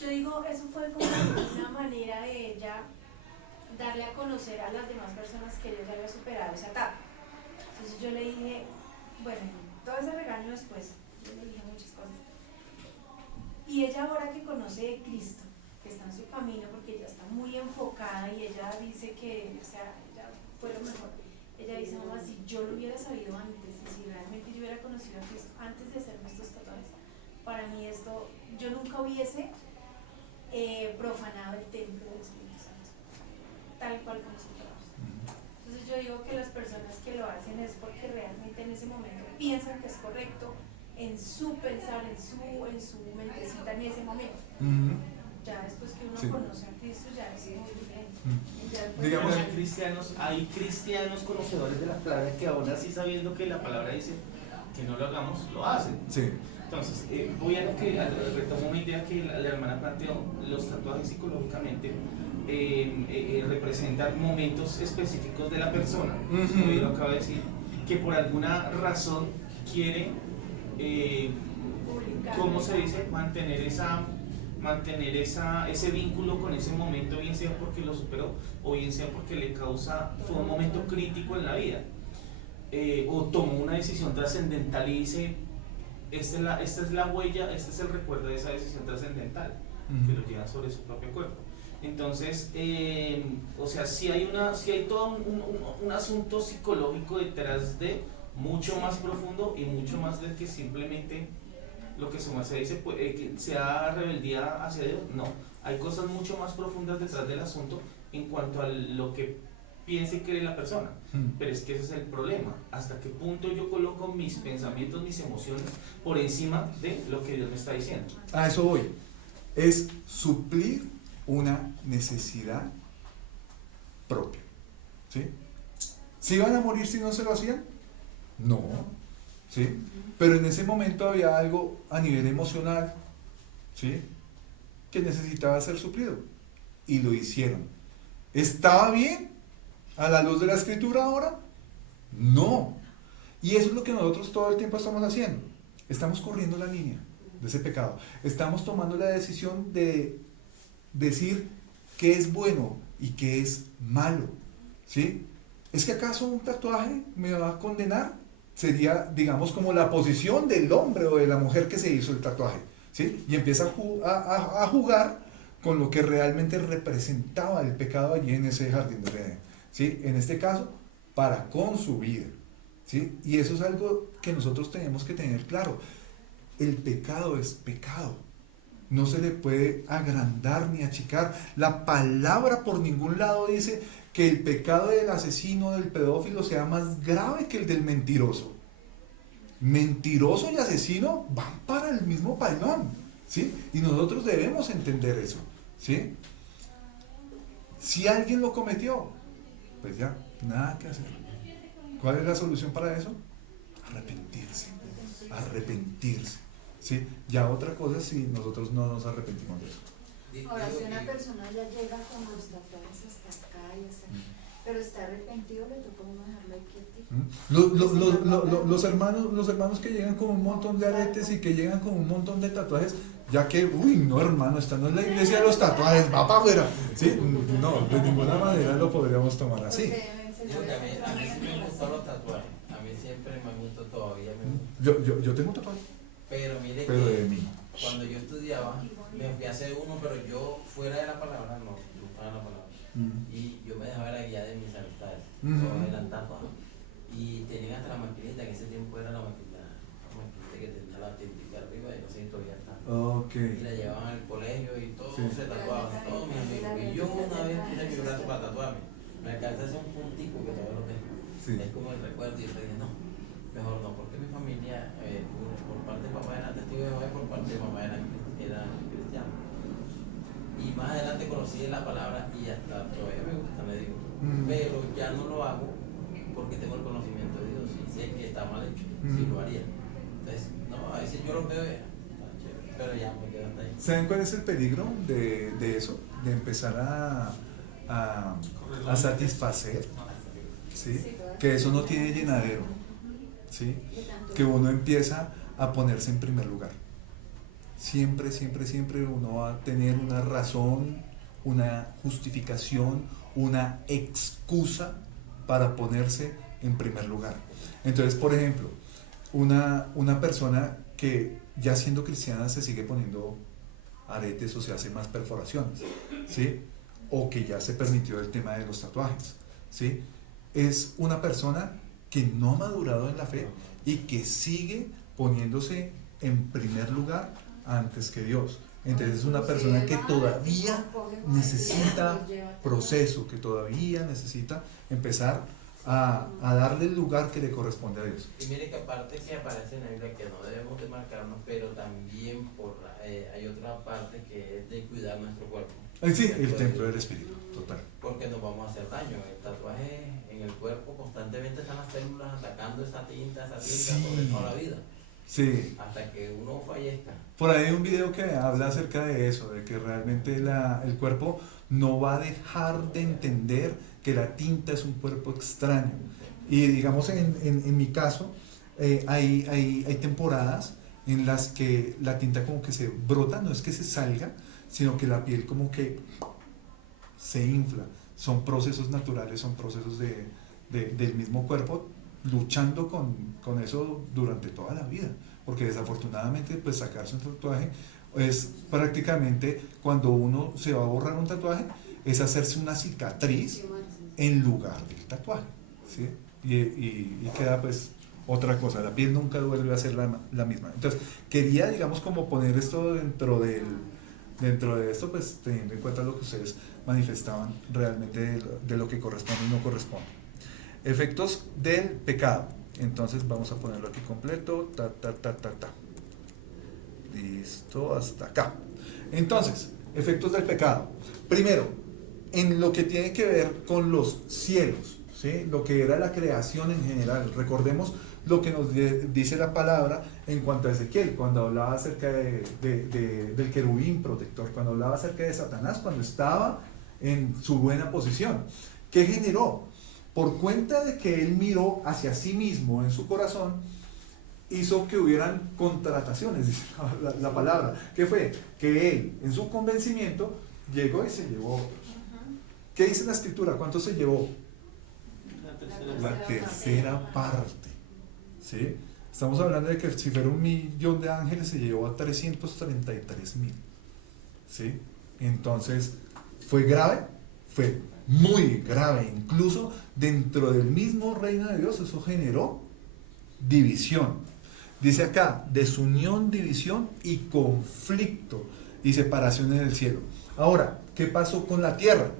Yo digo, eso fue como una manera de ella darle a conocer a las demás personas que ella ya había superado esa etapa. Entonces yo le dije, bueno, todo ese regaño después, yo le dije muchas cosas. Y ella ahora que conoce de Cristo, que está en su camino, porque ella está muy enfocada y ella dice que, o sea, ella fue lo mejor. Ella dice, mamá, si yo lo hubiera sabido antes, y si realmente yo hubiera conocido a Cristo antes de hacerme estos tatuajes, para mí esto, yo nunca hubiese profanado el templo del Espíritu Santo, tal cual como se trabaja. Entonces yo digo que las personas que lo hacen es porque realmente en ese momento piensan que es correcto en su pensar, en su mentecita en ese momento. Ya después que uno conoce a Cristo ya es muy diferente. Digamos, hay cristianos conocedores de la palabra que aún así sabiendo que la palabra dice que no lo hagamos, lo hacen. Sí. Entonces, voy a lo que retomo una idea que la hermana planteó. Los tatuajes psicológicamente representan momentos específicos de la persona. Como yo lo acabo de decir, que por alguna razón quiere, ¿cómo se dice? Mantener ese vínculo con ese momento, bien sea porque lo superó o bien sea porque fue un momento crítico en la vida, o tomó una decisión trascendental y dice, esta es la huella, este es el recuerdo de esa decisión trascendental que lo lleva sobre su propio cuerpo. Entonces, o sea, si hay todo un asunto psicológico detrás de mucho más profundo y mucho más de que simplemente lo que se dice, que sea rebeldía hacia Dios. No, hay cosas mucho más profundas detrás del asunto en cuanto a lo que piensa y cree la persona. Pero es que ese es el problema, hasta qué punto yo coloco mis pensamientos, mis emociones por encima de lo que Dios me está diciendo. A eso voy. Es suplir una necesidad propia. ¿Sí? ¿Se iban a morir si no se lo hacían? No. ¿Sí? Pero en ese momento había algo a nivel emocional, ¿sí?, que necesitaba ser suplido. Y lo hicieron. ¿Estaba bien a la luz de la Escritura ahora? No. Y eso es lo que nosotros todo el tiempo estamos haciendo. Estamos corriendo la línea de ese pecado. Estamos tomando la decisión de decir qué es bueno y qué es malo. ¿Sí? ¿Es que acaso un tatuaje me va a condenar? Sería, digamos, como la posición del hombre o de la mujer que se hizo el tatuaje, ¿sí? Y empieza a jugar con lo que realmente representaba el pecado allí en ese jardín de Edén, ¿sí? En este caso, para con su vida, ¿sí? Y eso es algo que nosotros tenemos que tener claro. El pecado es pecado. No se le puede agrandar ni achicar. La palabra por ningún lado dice que el pecado del asesino, del pedófilo, sea más grave que el del mentiroso. Mentiroso y asesino van para el mismo pailón, ¿sí? Y nosotros debemos entender eso, ¿sí? Si alguien lo cometió, pues ya, nada que hacer. ¿Cuál es la solución para eso? Arrepentirse, ¿sí? Ya otra cosa si nosotros no nos arrepentimos de eso. Ahora, si una persona ya llega con los tatuajes hasta acá y hasta acá, pero está arrepentido, le toca a uno dejarlo aquí. Los hermanos que llegan con un montón de aretes y que llegan con un montón de tatuajes, ya que, uy, no, hermano, esta no es la iglesia de los tatuajes, va para afuera, ¿sí? No, de ninguna manera lo podríamos tomar así. A mí sí me gustan los tatuajes, a mí siempre me gustó, todavía me gusta. Yo tengo un tatuaje, Pero mire pero que de mí. cuando yo estudiaba, me fui a hacer uno, pero yo fuera de la palabra, no, buscaba la palabra. Y yo me dejaba la guía de mis amistades, todos eran tatuados. Y tenían hasta la maquinita, en ese tiempo era la maquinita que tenía la tintica arriba y no sé si todavía está. Okay. Y la llevaban al colegio y todos Sí. se tatuaban, todos mis amigos. Y yo una vez puse mi brazo para tatuarme, me alcancé a hacer un puntico que todavía lo tengo. Sí. Es como el recuerdo y yo dije, no, mejor no, porque mi familia, por parte de papá era testigo de Jehová y por parte de mamá era cristiano. Y más adelante conocí la palabra y hasta todavía me gusta, le digo. Pero ya no lo hago porque tengo el conocimiento de Dios y sé que está mal hecho, si lo haría. Entonces, no, a veces yo lo veo, pero ya me quedo hasta ahí. ¿Saben cuál es el peligro de eso? De empezar a satisfacer, ¿sí? Que eso no tiene llenadero, ¿sí? Que uno empieza a ponerse en primer lugar. Siempre uno va a tener una razón, una justificación, una excusa para ponerse en primer lugar. Entonces, por ejemplo, una persona que ya siendo cristiana se sigue poniendo aretes o se hace más perforaciones, ¿sí? O que ya se permitió el tema de los tatuajes, ¿sí? Es una persona que no ha madurado en la fe y que sigue poniéndose en primer lugar antes que Dios. Entonces es una persona que todavía necesita proceso, que todavía necesita empezar a darle el lugar que le corresponde a Dios. Y mire que aparte que aparece en la Biblia que no debemos de marcarnos, pero también hay otra parte que es de cuidar nuestro cuerpo. Sí, el templo del Espíritu, total. Porque nos vamos a hacer daño. El tatuaje en el cuerpo constantemente están las células atacando esa tinta Sí. sobre toda la vida. Sí. Hasta que uno fallezca. Por ahí hay un video que habla acerca de eso, de que realmente el cuerpo no va a dejar de entender que la tinta es un cuerpo extraño. Y digamos, en mi caso, hay temporadas en las que la tinta como que se brota, no es que se salga, sino que la piel como que se infla. Son procesos naturales, son procesos del mismo cuerpo luchando con eso durante toda la vida, porque desafortunadamente pues sacarse un tatuaje es prácticamente, cuando uno se va a borrar un tatuaje, es hacerse una cicatriz en lugar del tatuaje, ¿sí? Y queda pues otra cosa, la piel nunca vuelve a ser la misma. Entonces quería, digamos, como poner esto dentro de esto, pues teniendo en cuenta lo que ustedes manifestaban realmente de lo que corresponde y no corresponde. Efectos del pecado. Entonces vamos a ponerlo aquí completo. Listo, hasta acá. Entonces, efectos del pecado. Primero, en lo que tiene que ver con los cielos, ¿sí? Lo que era la creación en general. Recordemos lo que nos dice la palabra en cuanto a Ezequiel, cuando hablaba acerca del querubín protector, cuando hablaba acerca de Satanás, cuando estaba en su buena posición. ¿Qué generó? Por cuenta de que él miró hacia sí mismo en su corazón, hizo que hubieran contrataciones, dice la palabra. ¿Qué fue? Que él, en su convencimiento, llegó y se llevó otros. ¿Qué dice la escritura? ¿Cuánto se llevó? La tercera parte. ¿Sí? Estamos hablando de que si fuera 1.000.000 de ángeles, se llevó a 333.000. ¿Sí? Entonces, ¿fue grave? Fue muy grave. Incluso dentro del mismo reino de Dios, eso generó división. Dice acá, desunión, división y conflicto y separación en el cielo. Ahora, ¿qué pasó con la tierra?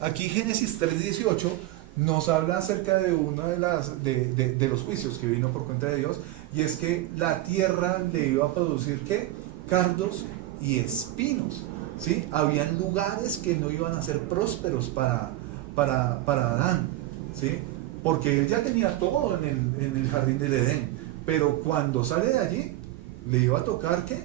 Aquí Génesis 3:18 nos habla acerca de uno de los juicios que vino por cuenta de Dios, y es que la tierra le iba a producir ¿qué? Cardos y espinos, ¿sí? Habían lugares que no iban a ser prósperos para Adán, ¿sí? Porque él ya tenía todo en el jardín del Edén, pero cuando sale de allí le iba a tocar ¿qué?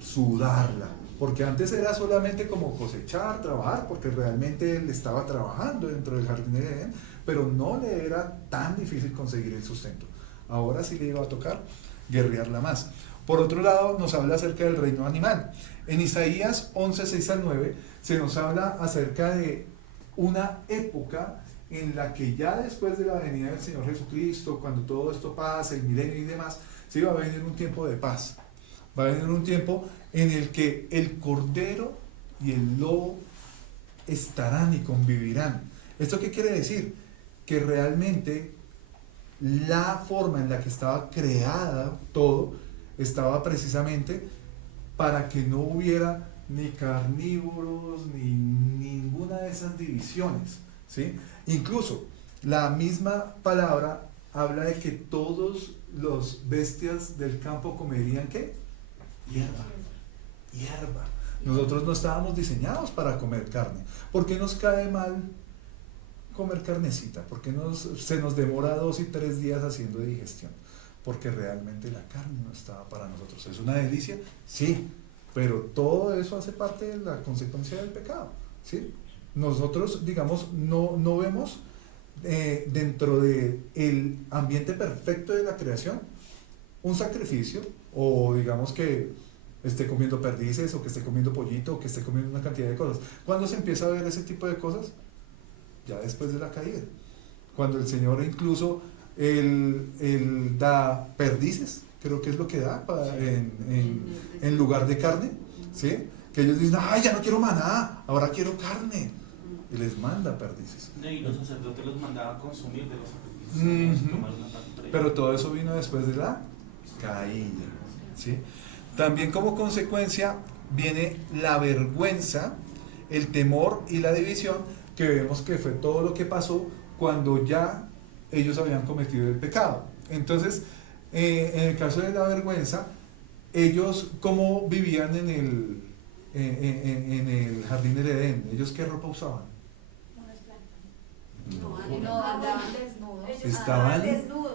Sudarla, porque antes era solamente como cosechar, trabajar, porque realmente él estaba trabajando dentro del jardín del Edén, pero no le era tan difícil conseguir el sustento. Ahora sí le iba a tocar guerrearla más. Por otro lado, nos habla acerca del reino animal. En Isaías 11:6-9 se nos habla acerca de una época en la que ya después de la venida del Señor Jesucristo, cuando todo esto pasa, el milenio y demás, sí va a venir un tiempo de paz. Va a venir un tiempo en el que el cordero y el lobo estarán y convivirán. ¿Esto qué quiere decir? Que realmente la forma en la que estaba creada todo estaba precisamente para que no hubiera ni carnívoros ni ninguna de esas divisiones, ¿sí? Incluso la misma palabra habla de que todos los bestias del campo comerían ¿qué? Hierba. Nosotros no estábamos diseñados para comer carne. ¿Por qué nos cae mal comer carnecita? ¿Por qué se nos demora 2 y 3 días haciendo digestión? Porque realmente la carne no estaba para nosotros. ¿Es una delicia? Sí, pero todo eso hace parte de la consecuencia del pecado, ¿sí? Nosotros, digamos, no vemos dentro del ambiente perfecto de la creación un sacrificio, o digamos que esté comiendo perdices, o que esté comiendo pollito, o que esté comiendo una cantidad de cosas. ¿Cuándo se empieza a ver ese tipo de cosas? Ya después de la caída. Cuando el Señor incluso él da perdices, creo que es lo que da en lugar de carne, ¿sí? Que ellos dicen, ay, ya no quiero maná, ahora quiero carne. Y les manda perdices. Y los sacerdotes los mandaban a consumir de los sacrificios. Tomar una parte para ellos. Pero todo eso vino después de la caída, ¿sí? También como consecuencia viene la vergüenza, el temor y la división, que vemos que fue todo lo que pasó cuando ya ellos habían cometido el pecado. Entonces, en el caso de la vergüenza, ellos cómo vivían en el jardín del Edén, ellos qué ropa usaban. No, andaban desnudos. Estaban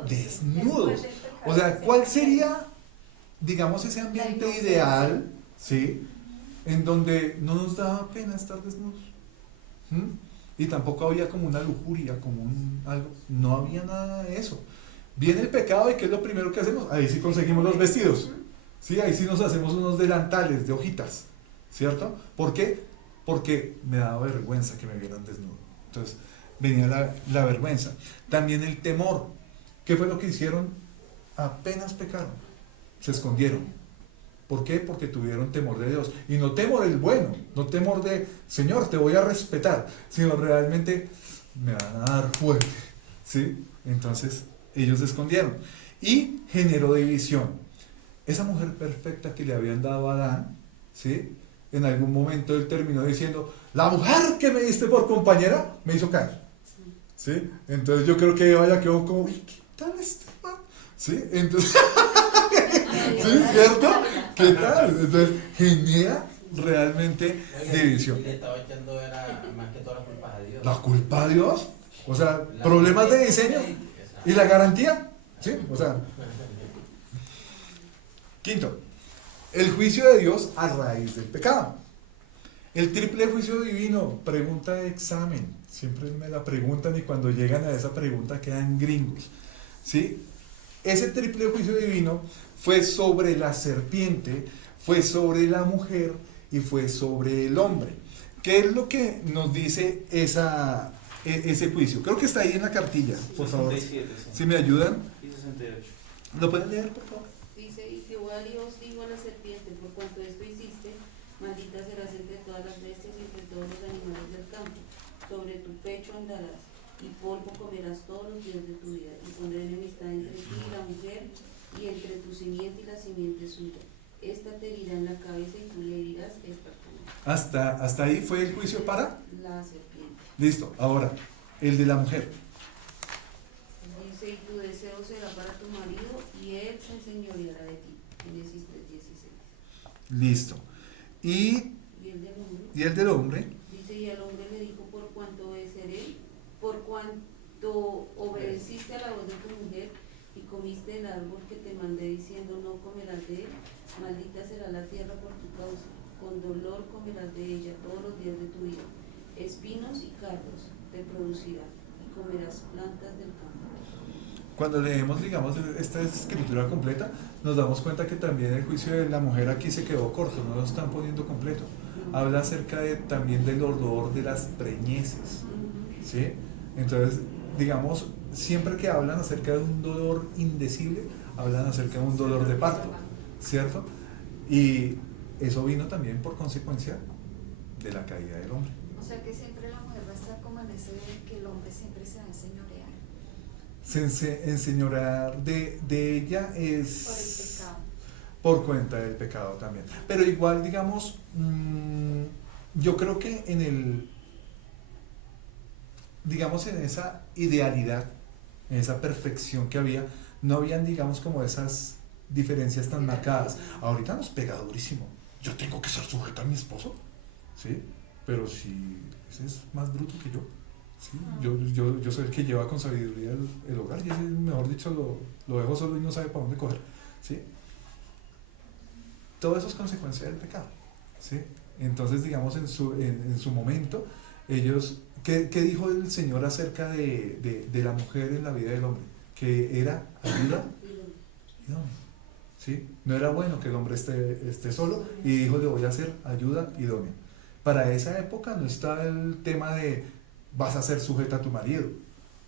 desnudos. O sea, ¿cuál sería, digamos, ese ambiente ideal, ¿sí? En donde no nos daba pena estar desnudos? Y tampoco había como una lujuria, como algo. No había nada de eso. Viene el pecado y ¿qué es lo primero que hacemos? Ahí sí conseguimos los vestidos. ¿Sí? Ahí sí nos hacemos unos delantales de hojitas. ¿Cierto? ¿Por qué? Porque me daba vergüenza que me vieran desnudo. Entonces, venía la vergüenza. También el temor. ¿Qué fue lo que hicieron? Apenas pecaron. Se escondieron. ¿Por qué? Porque tuvieron temor de Dios. Y no temor el bueno, no temor de, Señor, te voy a respetar, sino realmente me van a dar fuerte. ¿Sí? Entonces, ellos se escondieron. Y generó división. Esa mujer perfecta que le habían dado a Adán, ¿sí? En algún momento él terminó diciendo, la mujer que me diste por compañera me hizo caer. ¿Sí? Entonces yo creo que Eva ya quedó como, uy, ¿qué tal este man? ¿Sí? Entonces, ¿sí? ¿Cierto? ¿Qué tal? Entonces genera realmente división. Y le estaba echando era más que todas las culpas a Dios. ¿La culpa a Dios? O sea, problemas de diseño y la garantía. ¿Sí? O sea. Quinto, el juicio de Dios a raíz del pecado. El triple juicio divino, pregunta de examen. Siempre me la preguntan y cuando llegan a esa pregunta quedan gringos. ¿Sí? Ese triple juicio divino fue sobre la serpiente, fue sobre la mujer y fue sobre el hombre. ¿Qué es lo que nos dice ese juicio? Creo que está ahí en la cartilla, por favor. 67, sí. ¿Sí me ayudan? Y 68. ¿Lo pueden leer, por favor? Dice, y Jehová Dios dijo a la serpiente, por cuanto esto hiciste, maldita serás entre todas las bestias y entre todos los animales del campo. Sobre tu pecho andarás, y polvo comerás todos los días de tu vida. Y pondré enemistad entre ti y la mujer, y entre tu simiente y la simiente suya. Esta te herirá en la cabeza y tú le herirás esta cola. Hasta ahí fue el juicio para. La serpiente. Listo, ahora, el de la mujer. Dice, y tu deseo será para tu marido, y él se enseñoreará de ti. Génesis 3:16. Listo. Y el del hombre. Dice, y al hombre le dijo, por cuanto obedeceré, por cuanto obedeciste a la voz de tu mujer, y comiste del árbol que te mandé diciendo, no comerás de él, maldita será la tierra por tu causa, con dolor comerás de ella todos los días de tu vida, espinos y cardos te producirá, y comerás plantas del campo. Cuando leemos, digamos, esta escritura completa, nos damos cuenta que también el juicio de la mujer aquí se quedó corto, no lo están poniendo completo. Habla acerca también del dolor de las preñeces, ¿sí? Entonces, digamos, siempre que hablan acerca de un dolor indecible, hablan acerca de un dolor de parto, ¿cierto? Y eso vino también por consecuencia de la caída del hombre. O sea que siempre la mujer va a estar como en ese que el hombre siempre se va a enseñorear. Enseñorear de ella es Por el pecado. por cuenta del pecado también. Pero igual, digamos, yo creo que digamos, en esa idealidad, en esa perfección que había, no habían, digamos, como esas diferencias tan marcadas. Ahorita nos pega durísimo. Yo tengo que ser sujeta a mi esposo, ¿sí? Pero si ese es más bruto que yo, ¿sí? Yo soy el que lleva con sabiduría el hogar y ese, mejor dicho, lo dejo solo y no sabe para dónde coger, ¿sí? Todo eso es consecuencia del pecado, ¿sí? Entonces, digamos, en su momento, ellos, ¿qué dijo el Señor acerca de la mujer en la vida del hombre? Que era ayuda idónea, ¿sí? No era bueno que el hombre esté solo, y dijo, le voy a hacer ayuda idónea. Para esa época no está el tema de vas a ser sujeta a tu marido,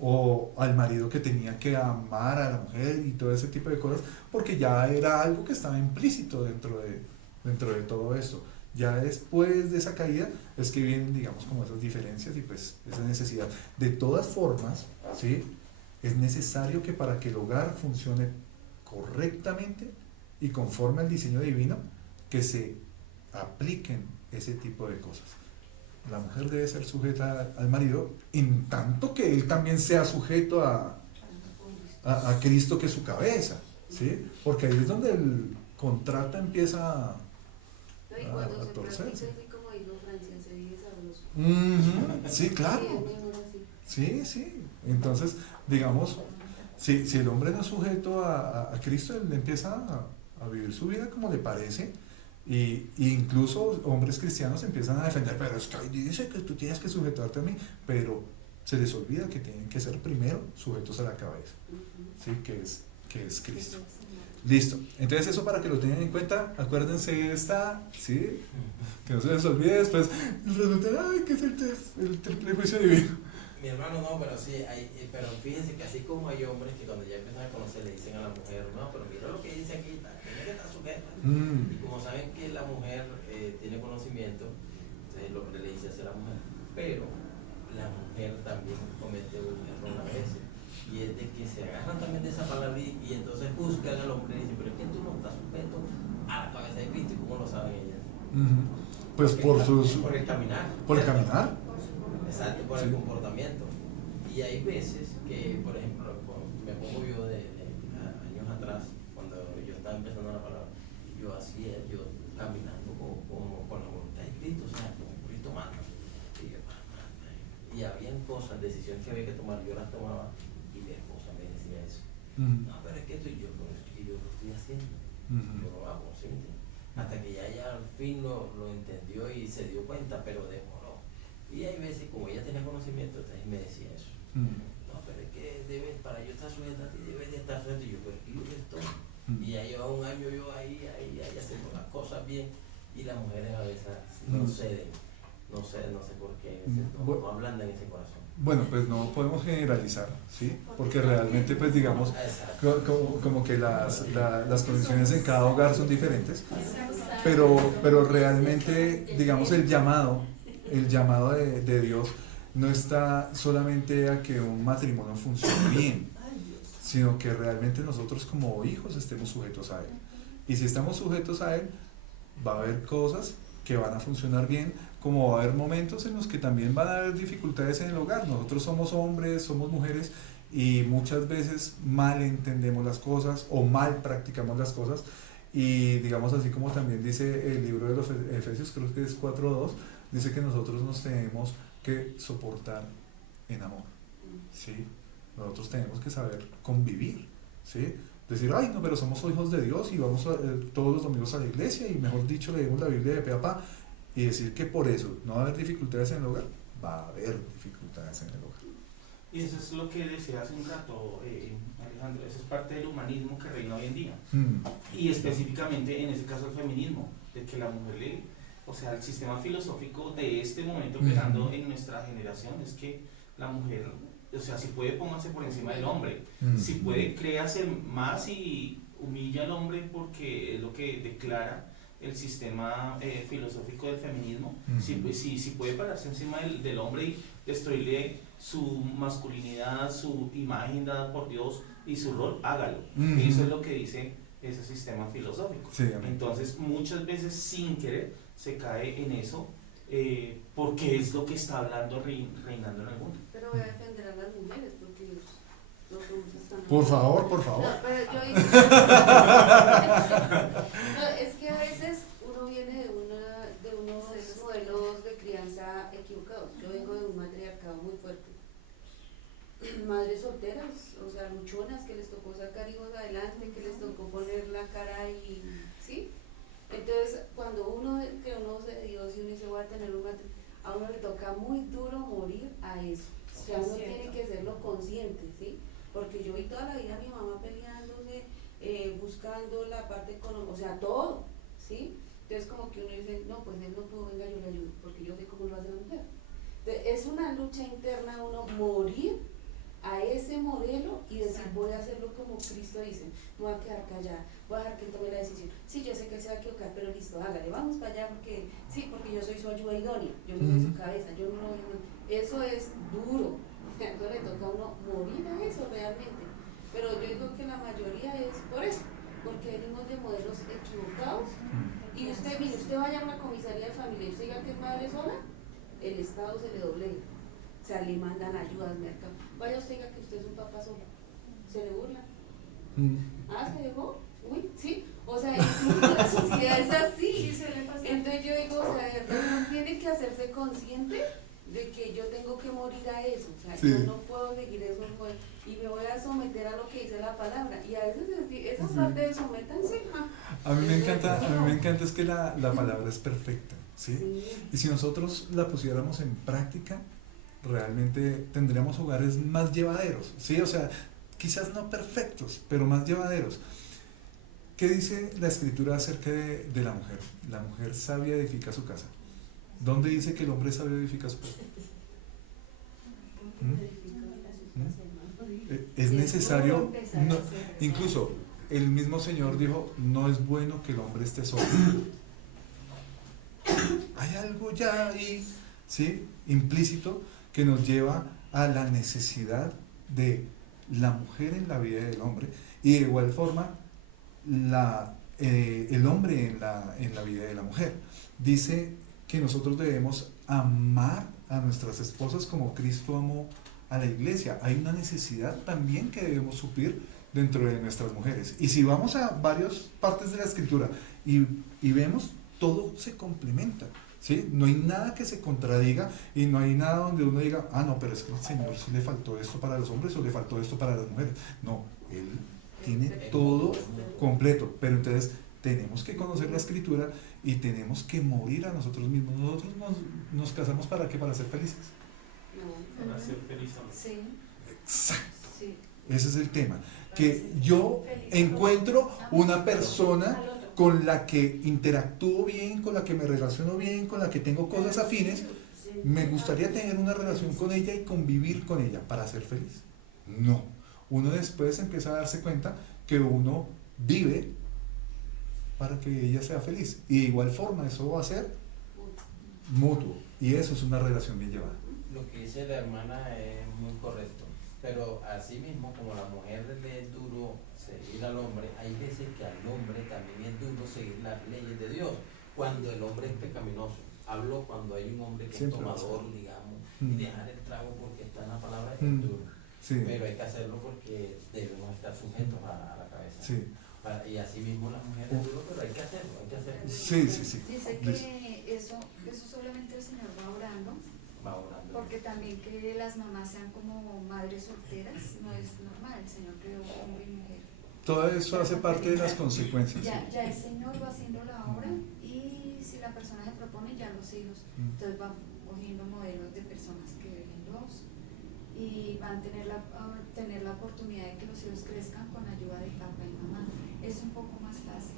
o al marido que tenía que amar a la mujer y todo ese tipo de cosas, porque ya era algo que estaba implícito dentro de todo esto. Ya después de esa caída es que vienen, digamos, como esas diferencias y pues esa necesidad. De todas formas, ¿sí? Es necesario que para que el hogar funcione correctamente y conforme al diseño divino, que se apliquen ese tipo de cosas. La mujer debe ser sujeta al marido, en tanto que él también sea sujeto a Cristo, que es su cabeza, ¿sí? Porque ahí es donde el contrato empieza Y cuando a se torcerse. practica así como dijo Francia, se vive sabroso. Sí, claro. Sí, sí. Entonces, digamos, si el hombre no es sujeto a Cristo, él empieza a vivir su vida como le parece. Y incluso hombres cristianos empiezan a defender, pero es que ahí dice que tú tienes que sujetarte a mí, pero se les olvida que tienen que ser primero sujetos a la cabeza, ¿sí? que es Cristo. Listo. Entonces eso para que lo tengan en cuenta, acuérdense esta, ¿sí? Que no se les olvide después, resulta, ay, ¿qué es el triple juicio divino? Mi hermano no, pero sí, pero fíjense que así como hay hombres que cuando ya empiezan a conocer le dicen a la mujer, no, pero mira lo que dice aquí, tiene que estar sujeta. Y como saben que la mujer tiene conocimiento, entonces lo que le dice hacia la mujer. Pero la mujer también comete un error a veces, y es de que se agarran también de esa palabra y entonces juzgan al hombre y dicen, pero es que tú no estás sujeto a la cabeza de Cristo. ¿Y cómo lo saben ellas? Pues por el caminar. Por el caminar. Exacto, por el comportamiento. Y hay veces que, por ejemplo, me pongo yo de años atrás, cuando yo estaba empezando la palabra, yo caminando con la voluntad de Cristo, o sea, como Cristo manda. Y habían cosas, decisiones que había que tomar, yo las tomaba y mi esposa me decía eso. No, pero es que esto y yo, pero es que yo lo estoy haciendo, yo lo hago, ¿sí? Hasta que ya al fin lo entendió y se dio cuenta, pero demoró. Y hay veces, como ella tenía conocimiento, entonces me decía eso. No, pero es que para yo estar sujeta a ti, debes de estar sujeta. Y yo, pero aquí lo que estoy. Y ya lleva un año yo ahí haciendo las cosas bien. Y las mujeres a veces no ceden. No sé por qué, no ablandan ese corazón. Bueno, pues no podemos generalizar, ¿sí? Porque realmente, pues digamos, como que las condiciones en cada hogar son diferentes, pero realmente, digamos, el llamado de Dios no está solamente a que un matrimonio funcione bien, sino que realmente nosotros como hijos estemos sujetos a Él. Y si estamos sujetos a Él, va a haber cosas que van a funcionar bien, como va a haber momentos en los que también van a haber dificultades en el hogar. Nosotros somos hombres, somos mujeres, y muchas veces mal entendemos las cosas o mal practicamos las cosas. Y digamos, así como también dice el libro de los Efesios, creo que es 4:2, dice que nosotros nos tenemos que soportar en amor, ¿sí? Nosotros tenemos que saber convivir, ¿sí? Decir, ay, no, pero somos hijos de Dios y vamos todos los domingos a la iglesia y, mejor dicho, leemos la Biblia de pe a pa, y decir que por eso no va a haber dificultades en el hogar. Va a haber dificultades en el hogar. Y eso es lo que decía hace un rato, Alejandro, eso es parte del humanismo que reina hoy en día. Y específicamente en ese caso el feminismo, de que la mujer o sea, el sistema filosófico de este momento operando en nuestra generación es que la mujer, o sea, si puede, póngase por encima del hombre, si puede, créase más y humilla al hombre, porque es lo que declara el sistema filosófico del feminismo. Si puede pararse encima del hombre y destruirle su masculinidad, su imagen dada por Dios y su rol, hágalo. Eso es lo que dice ese sistema filosófico. Sí, entonces muchas veces sin querer se cae en eso, porque es lo que está hablando reinando en el mundo. Pero voy a defender a las mujeres, porque los hombres están... Por favor. No, pero yo no, es que a veces uno viene de unos modelos de crianza equivocados. Yo vengo de un matriarcado muy fuerte. Madres solteras, o sea, luchonas, que les tocó sacar hijos adelante, que les tocó poner la cara y... ¿sí? Entonces, cuando uno conoce de Dios y uno dice, voy a tener un matrimonio, a uno le toca muy duro morir a eso. O sea, uno tiene que serlo consciente, ¿sí? Porque yo vi toda la vida a mi mamá peleándose, buscando la parte económica, o sea, todo, ¿sí? Entonces, como que uno dice, no, pues él no pudo, venga, yo le ayudo, porque yo sé cómo lo hace la mujer. Entonces, es una lucha interna uno morir a ese modelo y decir voy a hacerlo como Cristo dice, no voy a quedar callada, voy a dejar que él tome la decisión. Sí, yo sé que él se va a equivocar, pero listo, hágale, vamos para allá porque sí, porque yo soy su ayuda idónea, yo no soy su cabeza, yo no lo voy a... Eso es duro, entonces le toca a uno morir a eso realmente, pero yo digo que la mayoría es por eso, porque venimos de modelos equivocados y usted, mire, usted vaya a una comisaría de familia y usted diga que es madre sola, el Estado se le doblega. O sea, le mandan ayudas, mercado. Vaya usted diga que usted es un papá solo. Se le burla. Ah, se dejó. Uy, sí. O sea, incluso la sociedad es así. Sí, suele pasar. Entonces yo digo, o sea, de verdad uno tiene que hacerse consciente de que yo tengo que morir a eso. O sea, yo no puedo seguir eso y me voy a someter a lo que dice la palabra. Y a veces esa parte de sométanse. A mí me encanta es que la palabra es perfecta, ¿sí? Y si nosotros la pusiéramos en práctica, realmente tendríamos hogares más llevaderos, ¿sí? O sea, quizás no perfectos, pero más llevaderos. ¿Qué dice la Escritura acerca de la mujer? La mujer sabia edifica su casa. ¿Dónde dice que el hombre sabio edifica su casa? Es necesario, incluso el mismo Señor dijo, no es bueno que el hombre esté solo. Hay algo ya ahí, ¿sí? Implícito, que nos lleva a la necesidad de la mujer en la vida del hombre y de igual forma el hombre en la vida de la mujer. Dice que nosotros debemos amar a nuestras esposas como Cristo amó a la iglesia. Hay una necesidad también que debemos suplir dentro de nuestras mujeres. Y si vamos a varias partes de la Escritura y vemos, todo se complementa. ¿Sí? No hay nada que se contradiga y no hay nada donde uno diga, no, pero es que al Señor sí le faltó esto para los hombres o le faltó esto para las mujeres. No, Él tiene todo completo, pero entonces tenemos que conocer la Escritura y tenemos que morir a nosotros mismos. Nosotros nos casamos ¿para qué? Para ser felices. Para ser felices. Sí. Exacto. Sí. Ese es el tema. Que yo encuentro una persona con la que interactúo bien, con la que me relaciono bien, con la que tengo cosas afines, me gustaría tener una relación con ella y convivir con ella para ser feliz. No. Uno después empieza a darse cuenta que uno vive para que ella sea feliz. Y de igual forma eso va a ser mutuo. Y eso es una relación bien llevada. Lo que dice la hermana es muy correcto. Pero así mismo, como la mujer le es duro seguir al hombre, hay veces que al hombre también es duro seguir las leyes de Dios cuando el hombre es pecaminoso. Hablo cuando hay un hombre que siempre es tomador, digamos, y dejar el trago porque está en la palabra es duro. Sí. Pero hay que hacerlo porque debemos estar sujetos a la cabeza. Sí. Y así mismo la mujer es duro, pero hay que hacerlo, hay que hacerlo. Sí. Dice que eso solamente el Señor va orando. Porque también que las mamás sean como madres solteras no es normal. El Señor creó hombre y mujer. Todo eso hace parte de las consecuencias. Ya el Señor va haciendo la obra y si la persona se propone, ya los hijos. Entonces van cogiendo modelos de personas que dejen dos y van a tener la oportunidad de que los hijos crezcan con ayuda de papá y mamá. Es un poco más fácil.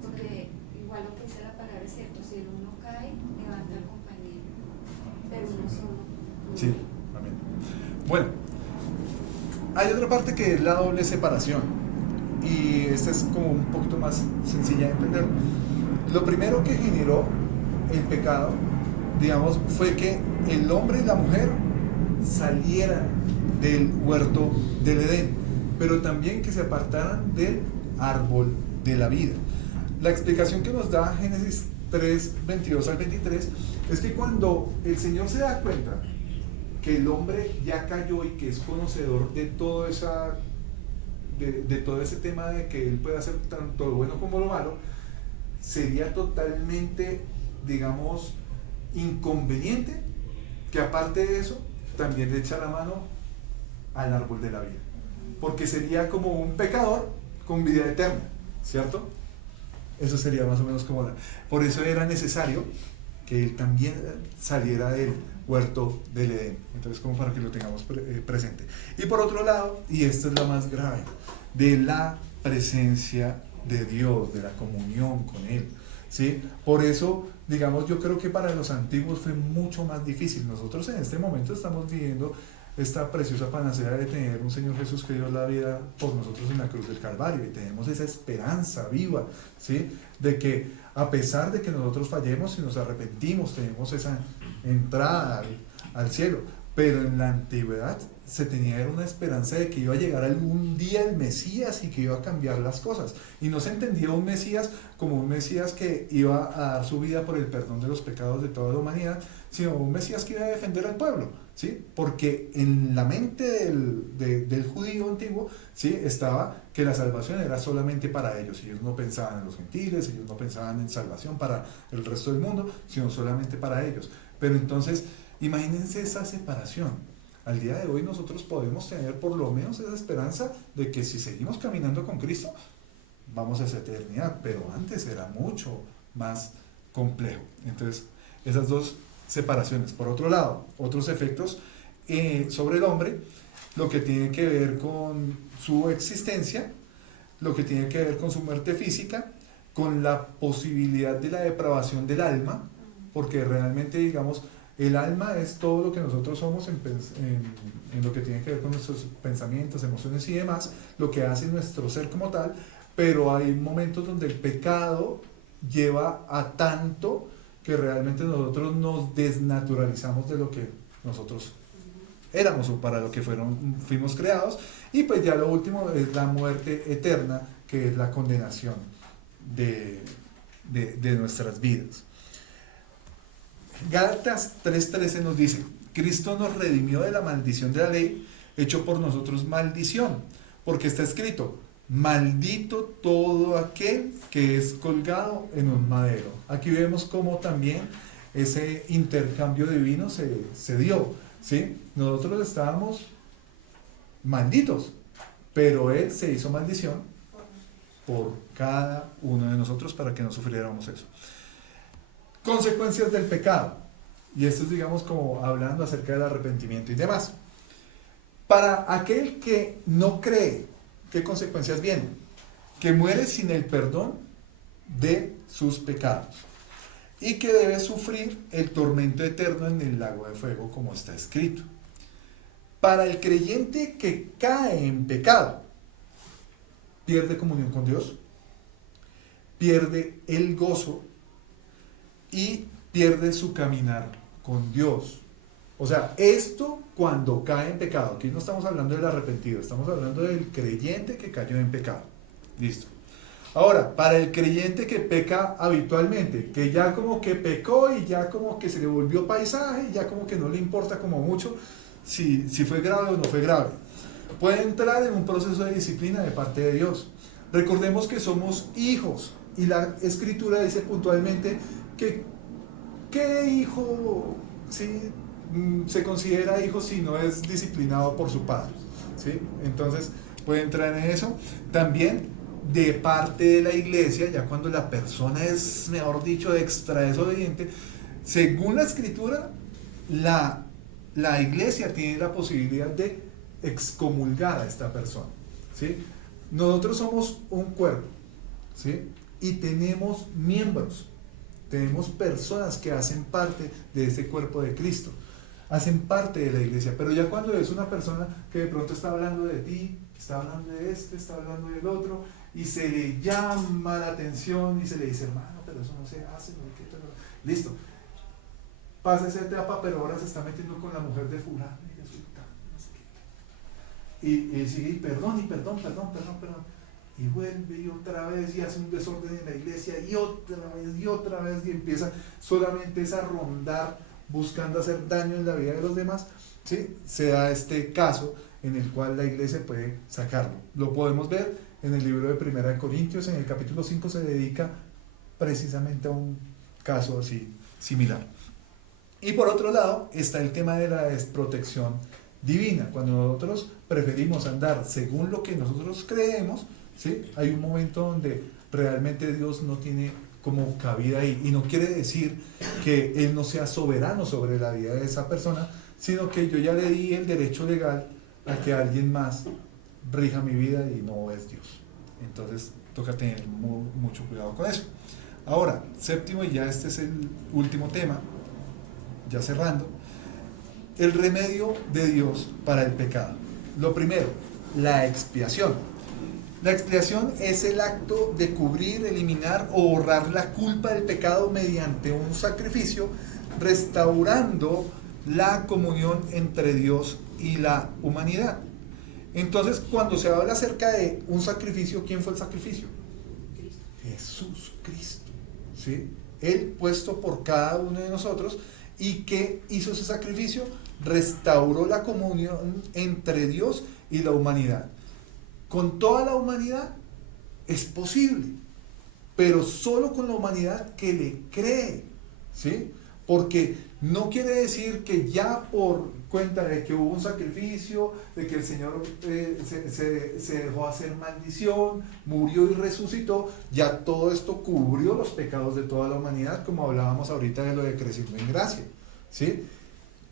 Porque igual lo que dice la palabra es cierto, si el uno cae, levanta al compañero. Pero uno solo. Sí, amén. Bueno, hay otra parte que es la doble separación y esta es como un poquito más sencilla de entender. Lo primero que generó el pecado, digamos, fue que el hombre y la mujer salieran del huerto del Edén, pero también que se apartaran del árbol de la vida. La explicación que nos da Génesis 3, 22 al 23 es que cuando el Señor se da cuenta que el hombre ya cayó y que es conocedor de todo de todo ese tema de que él puede hacer tanto lo bueno como lo malo, sería totalmente, digamos, inconveniente que aparte de eso también le echa la mano al árbol de la vida, porque sería como un pecador con vida eterna, ¿cierto? Eso sería más o menos como por eso era necesario que él también saliera del huerto del Edén. Entonces, como para que lo tengamos presente. Y por otro lado, y esta es la más grave, de la presencia de Dios, de la comunión con Él, ¿sí? Por eso, digamos, yo creo que para los antiguos fue mucho más difícil. Nosotros en este momento estamos viviendo esta preciosa panacea de tener un Señor Jesús que dio la vida por nosotros en la cruz del Calvario, y tenemos esa esperanza viva, ¿sí? De que a pesar de que nosotros fallemos, si nos arrepentimos, tenemos esa entrada al cielo. Pero en la antigüedad se tenía una esperanza de que iba a llegar algún día el Mesías y que iba a cambiar las cosas. Y no se entendía un Mesías como un Mesías que iba a dar su vida por el perdón de los pecados de toda la humanidad, sino un Mesías que iba a defender al pueblo, ¿sí? Porque en la mente del judío antiguo, ¿sí?, estaba que la salvación era solamente para ellos. Ellos no pensaban en los gentiles, ellos no pensaban en salvación para el resto del mundo, sino solamente para ellos. Pero entonces, imagínense esa separación. Al día de hoy nosotros podemos tener por lo menos esa esperanza de que si seguimos caminando con Cristo, vamos a esa eternidad, pero antes era mucho más complejo. Entonces, esas dos separaciones. Por otro lado, otros efectos sobre el hombre, lo que tiene que ver con su existencia, lo que tiene que ver con su muerte física, con la posibilidad de la depravación del alma, porque realmente, digamos, el alma es todo lo que nosotros somos en lo que tiene que ver con nuestros pensamientos, emociones y demás, lo que hace nuestro ser como tal, pero hay momentos donde el pecado lleva a tanto que realmente nosotros nos desnaturalizamos de lo que nosotros éramos o para lo que fuimos creados. Y pues ya lo último es la muerte eterna, que es la condenación de nuestras vidas. Gálatas 3:13 nos dice: Cristo nos redimió de la maldición de la ley, hecho por nosotros maldición, porque está escrito: maldito todo aquel que es colgado en un madero. Aquí vemos cómo también ese intercambio divino se dio, ¿sí? Nosotros estábamos malditos, pero Él se hizo maldición por cada uno de nosotros para que no sufriéramos eso. Consecuencias del pecado. Y esto es, digamos, como hablando acerca del arrepentimiento y demás. Para aquel que no cree, ¿qué consecuencias vienen? Que muere sin el perdón de sus pecados y que debe sufrir el tormento eterno en el lago de fuego, como está escrito. Para el creyente que cae en pecado, pierde comunión con Dios, pierde el gozo y pierde su caminar con Dios. O sea, esto cuando cae en pecado. Aquí no estamos hablando del arrepentido, estamos hablando del creyente que cayó en pecado. Listo. Ahora, para el creyente que peca habitualmente, que ya como que pecó y ya como que se le volvió paisaje y ya como que no le importa como mucho si fue grave o no fue grave, puede entrar en un proceso de disciplina de parte de Dios. Recordemos que somos hijos y la Escritura dice puntualmente que ¿qué hijo, sí, se considera hijo si no es disciplinado por su padre? ¿Sí? Entonces puede entrar en eso. También de parte de la iglesia, ya cuando la persona es, mejor dicho, extra desobediente, según la Escritura, la iglesia tiene la posibilidad de excomulgar a esta persona, ¿sí? Nosotros somos un cuerpo, ¿sí? Y tenemos miembros. Tenemos personas que hacen parte de ese cuerpo de Cristo, hacen parte de la iglesia, pero ya cuando es una persona que de pronto está hablando de ti, está hablando de este, está hablando del otro, y se le llama la atención y se le dice: hermano, pero eso no se hace, ¿no? Listo, pasa esa etapa, pero ahora se está metiendo con la mujer de fulano y resulta, no sé qué. Y sigue, perdón, y vuelve y otra vez y hace un desorden en la iglesia y otra vez y empieza solamente a rondar buscando hacer daño en la vida de los demás, ¿sí? Se da este caso en el cual la iglesia puede sacarlo. Lo podemos ver en el libro de 1 Corintios, en el capítulo 5 se dedica precisamente a un caso así similar. Y por otro lado está el tema de la desprotección divina. Cuando nosotros preferimos andar según lo que nosotros creemos, ¿sí? Hay un momento donde realmente Dios no tiene como cabida ahí, y no quiere decir que Él no sea soberano sobre la vida de esa persona, sino que yo ya le di el derecho legal a que alguien más rija mi vida y no es Dios. Entonces toca tener mucho cuidado con eso. Ahora, séptimo, y ya este es el último tema, ya cerrando, el remedio de Dios para el pecado. Lo primero, la expiación. La expiación es el acto de cubrir, eliminar o borrar la culpa del pecado mediante un sacrificio, restaurando la comunión entre Dios y la humanidad. Entonces, cuando se habla acerca de un sacrificio, ¿quién fue el sacrificio? Cristo. Jesús Cristo, ¿sí? Él puesto por cada uno de nosotros. ¿Y qué hizo ese sacrificio? Restauró la comunión entre Dios y la humanidad. Con toda la humanidad es posible, pero solo con la humanidad que le cree, ¿sí? Porque no quiere decir que ya por cuenta de que hubo un sacrificio, de que el Señor se dejó hacer maldición, murió y resucitó, ya todo esto cubrió los pecados de toda la humanidad, como hablábamos ahorita de lo de creciendo en gracia, ¿sí?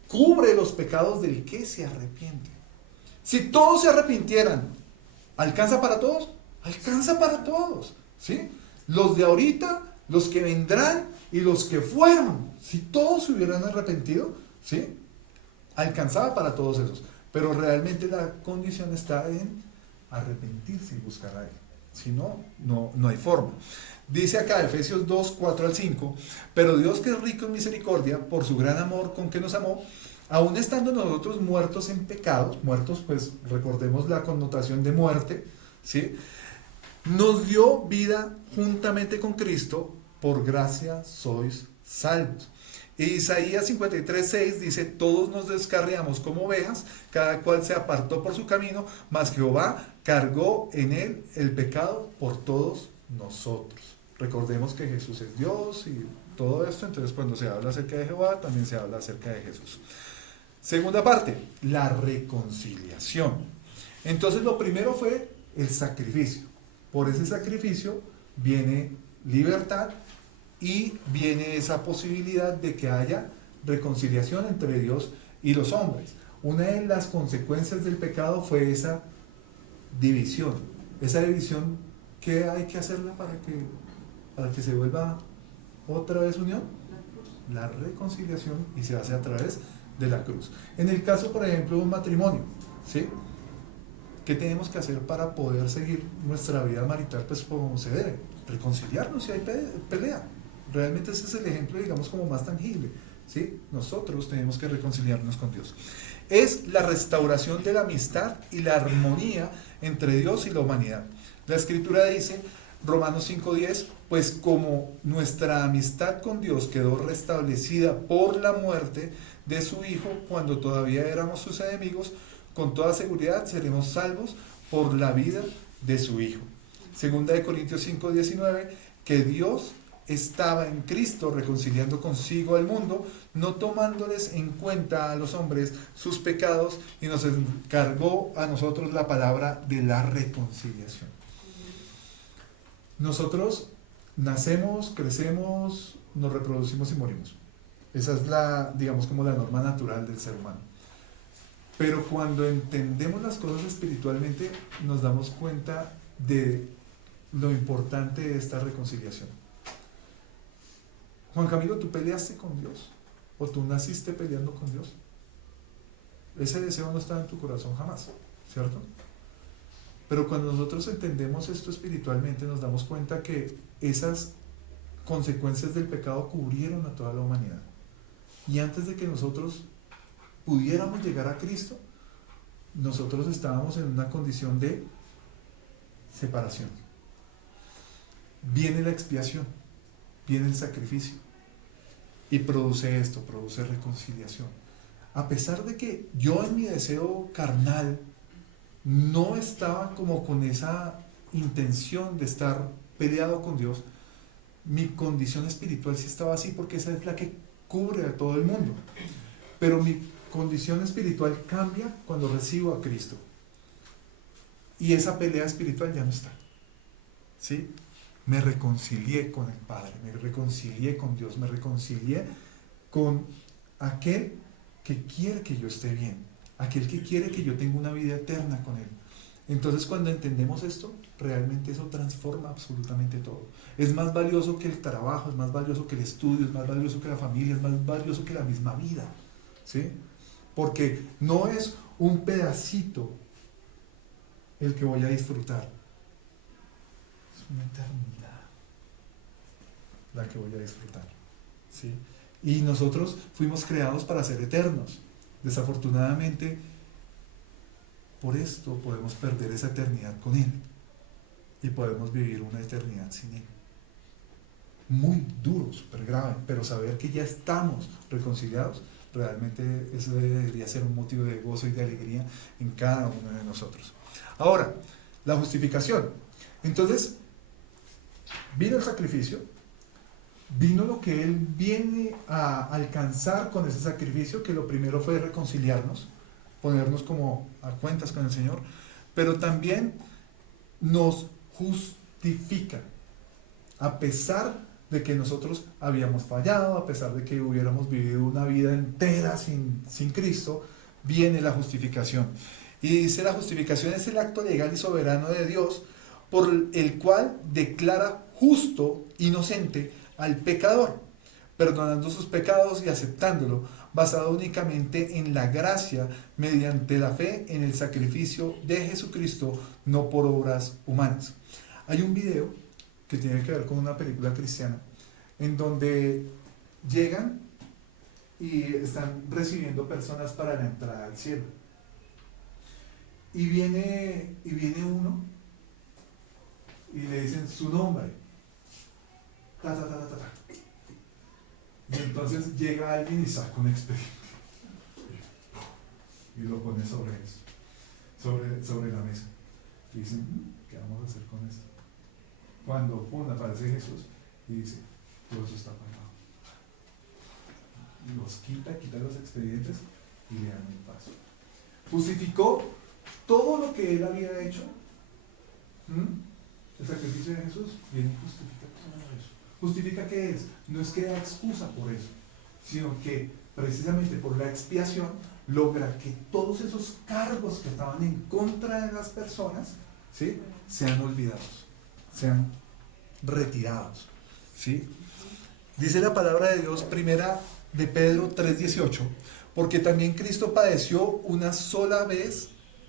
Cubre los pecados del que se arrepiente. Si todos se arrepintieran, ¿alcanza para todos? Alcanza para todos, ¿sí? Los de ahorita, los que vendrán y los que fueron, si todos se hubieran arrepentido, ¿sí? Alcanzaba para todos esos. Pero realmente la condición está en arrepentirse y buscar a Él. Si no, no hay forma. Dice acá Efesios 2, 4 al 5, pero Dios, que es rico en misericordia, por su gran amor con que nos amó, aun estando nosotros muertos en pecados, muertos, pues recordemos la connotación de muerte, ¿sí? Nos dio vida juntamente con Cristo, por gracia sois salvos. Y Isaías 53, 6 dice, todos nos descarriamos como ovejas, cada cual se apartó por su camino, mas Jehová cargó en él el pecado por todos nosotros. Recordemos que Jesús es Dios y todo esto, entonces cuando se habla acerca de Jehová, también se habla acerca de Jesús. Segunda parte, la reconciliación. Entonces lo primero fue el sacrificio. Por ese sacrificio viene libertad y viene esa posibilidad de que haya reconciliación entre Dios y los hombres. Una de las consecuencias del pecado fue esa división. Esa división, ¿qué hay que hacerla para que se vuelva otra vez unión? La reconciliación, y se hace a través de la cruz. En el caso, por ejemplo, de un matrimonio, ¿sí? ¿Qué tenemos que hacer para poder seguir nuestra vida marital? Pues como se debe, reconciliarnos si hay pelea. Realmente ese es el ejemplo, digamos, como más tangible, ¿sí? Nosotros tenemos que reconciliarnos con Dios. Es la restauración de la amistad y la armonía entre Dios y la humanidad. La Escritura dice, Romanos 5:10, pues como nuestra amistad con Dios quedó restablecida por la muerte de su Hijo cuando todavía éramos sus enemigos, con toda seguridad seremos salvos por la vida de su Hijo. Segunda de Corintios 5:19, que Dios estaba en Cristo reconciliando consigo al mundo, no tomándoles en cuenta a los hombres sus pecados, y nos encargó a nosotros la palabra de la reconciliación. Nosotros nacemos, crecemos, nos reproducimos y morimos. Esa es la, digamos, como la norma natural del ser humano. Pero cuando entendemos las cosas espiritualmente, nos damos cuenta de lo importante de esta reconciliación. Juan Camilo, ¿tú peleaste con Dios? ¿O tú naciste peleando con Dios? Ese deseo no está en tu corazón jamás, ¿cierto? Pero cuando nosotros entendemos esto espiritualmente, nos damos cuenta que esas consecuencias del pecado cubrieron a toda la humanidad. Y antes de que nosotros pudiéramos llegar a Cristo, nosotros estábamos en una condición de separación. Viene la expiación, viene el sacrificio y produce esto, produce reconciliación. A pesar de que yo en mi deseo carnal no estaba como con esa intención de estar peleado con Dios, mi condición espiritual sí estaba así, porque esa es la que cubre a todo el mundo. Pero mi condición espiritual cambia cuando recibo a Cristo. Y esa pelea espiritual ya no está. ¿Sí? Me reconcilié con el Padre, me reconcilié con Dios, me reconcilié con aquel que quiere que yo esté bien, aquel que quiere que yo tenga una vida eterna con Él. Entonces, cuando entendemos esto, realmente eso transforma absolutamente todo. Es más valioso que el trabajo, es más valioso que el estudio, es más valioso que la familia, es más valioso que la misma vida, ¿sí? porque no es un pedacito el que voy a disfrutar, es una eternidad la que voy a disfrutar, ¿sí? Y nosotros fuimos creados para ser eternos. Desafortunadamente, por esto podemos perder esa eternidad con Él y podemos vivir una eternidad sin Él. Muy duro, súper grave, pero saber que ya estamos reconciliados, realmente eso debería ser un motivo de gozo y de alegría en cada uno de nosotros. Ahora, la justificación. Entonces, vino el sacrificio, vino lo que Él viene a alcanzar con ese sacrificio, que lo primero fue reconciliarnos, ponernos como a cuentas con el Señor, pero también nos justifica, a pesar de que nosotros habíamos fallado, a pesar de que hubiéramos vivido una vida entera sin Cristo, viene la justificación. Y dice, la justificación es el acto legal y soberano de Dios, por el cual declara justo, inocente, al pecador, perdonando sus pecados y aceptándolo, basado únicamente en la gracia, mediante la fe en el sacrificio de Jesucristo, no por obras humanas. Hay un video que tiene que ver con una película cristiana, en donde llegan y están recibiendo personas para la entrada al cielo. Y viene uno y le dicen su nombre. Ta, ta, ta, ta, ta. Y entonces llega alguien y saca un expediente y lo pone sobre la mesa. Y dicen, ¿qué vamos a hacer con esto? Cuando aparece Jesús y dice, todo eso está pagado. Los quita los expedientes y le dan el paso. Justificó todo lo que Él había hecho. El sacrificio de Jesús viene y justifica todo eso. ¿Justifica qué es? No es que da excusa por eso, sino que precisamente por la expiación logra que todos esos cargos que estaban en contra de las personas, ¿sí?, sean olvidados, sean retirados, ¿sí? Dice la palabra de Dios, primera de Pedro 3:18, porque también Cristo padeció una sola vez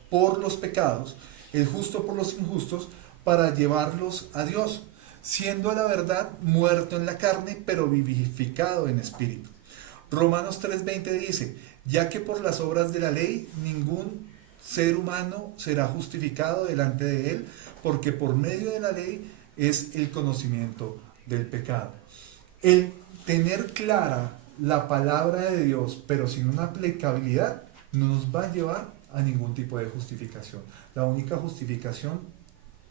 por los pecados, el justo por los injustos, para llevarlos a Dios, siendo a la verdad muerto en la carne, pero vivificado en espíritu. Romanos 3:20 dice, ya que por las obras de la ley ningún ser humano será justificado delante de él, porque por medio de la ley es el conocimiento del pecado. El tener clara la palabra de Dios, pero sin una aplicabilidad, no nos va a llevar a ningún tipo de justificación. La única justificación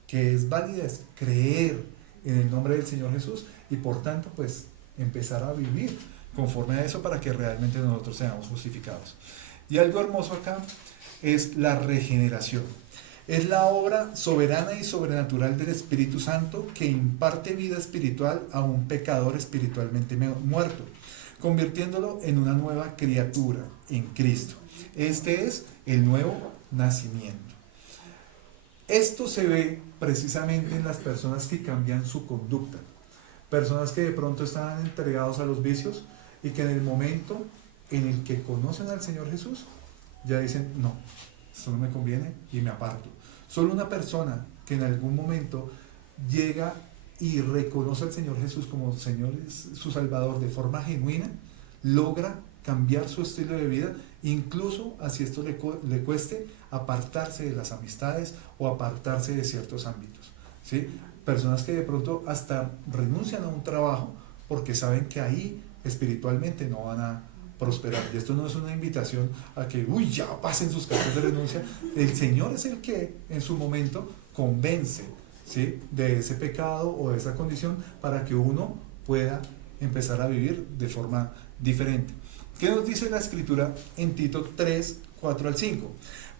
que es válida es creer en el nombre del Señor Jesús y por tanto pues empezar a vivir conforme a eso para que realmente nosotros seamos justificados. Y algo hermoso acá es la regeneración. Es la obra soberana y sobrenatural del Espíritu Santo que imparte vida espiritual a un pecador espiritualmente muerto, convirtiéndolo en una nueva criatura en Cristo. Este es el nuevo nacimiento. Esto se ve precisamente en las personas que cambian su conducta, personas que de pronto están entregados a los vicios y que en el momento en el que conocen al Señor Jesús ya dicen, no, esto no me conviene y me aparto. Solo una persona que en algún momento llega y reconoce al Señor Jesús como Señor, su Salvador, de forma genuina, logra cambiar su estilo de vida, incluso así esto le cueste apartarse de las amistades o apartarse de ciertos ámbitos, ¿sí? Personas que de pronto hasta renuncian a un trabajo porque saben que ahí espiritualmente no van a prosperar. Y esto no es una invitación a que ya pasen sus cartas de renuncia. El Señor es el que en su momento convence, ¿sí?, de ese pecado o de esa condición para que uno pueda empezar a vivir de forma diferente. ¿Qué nos dice la Escritura en Tito 3, 4 al 5?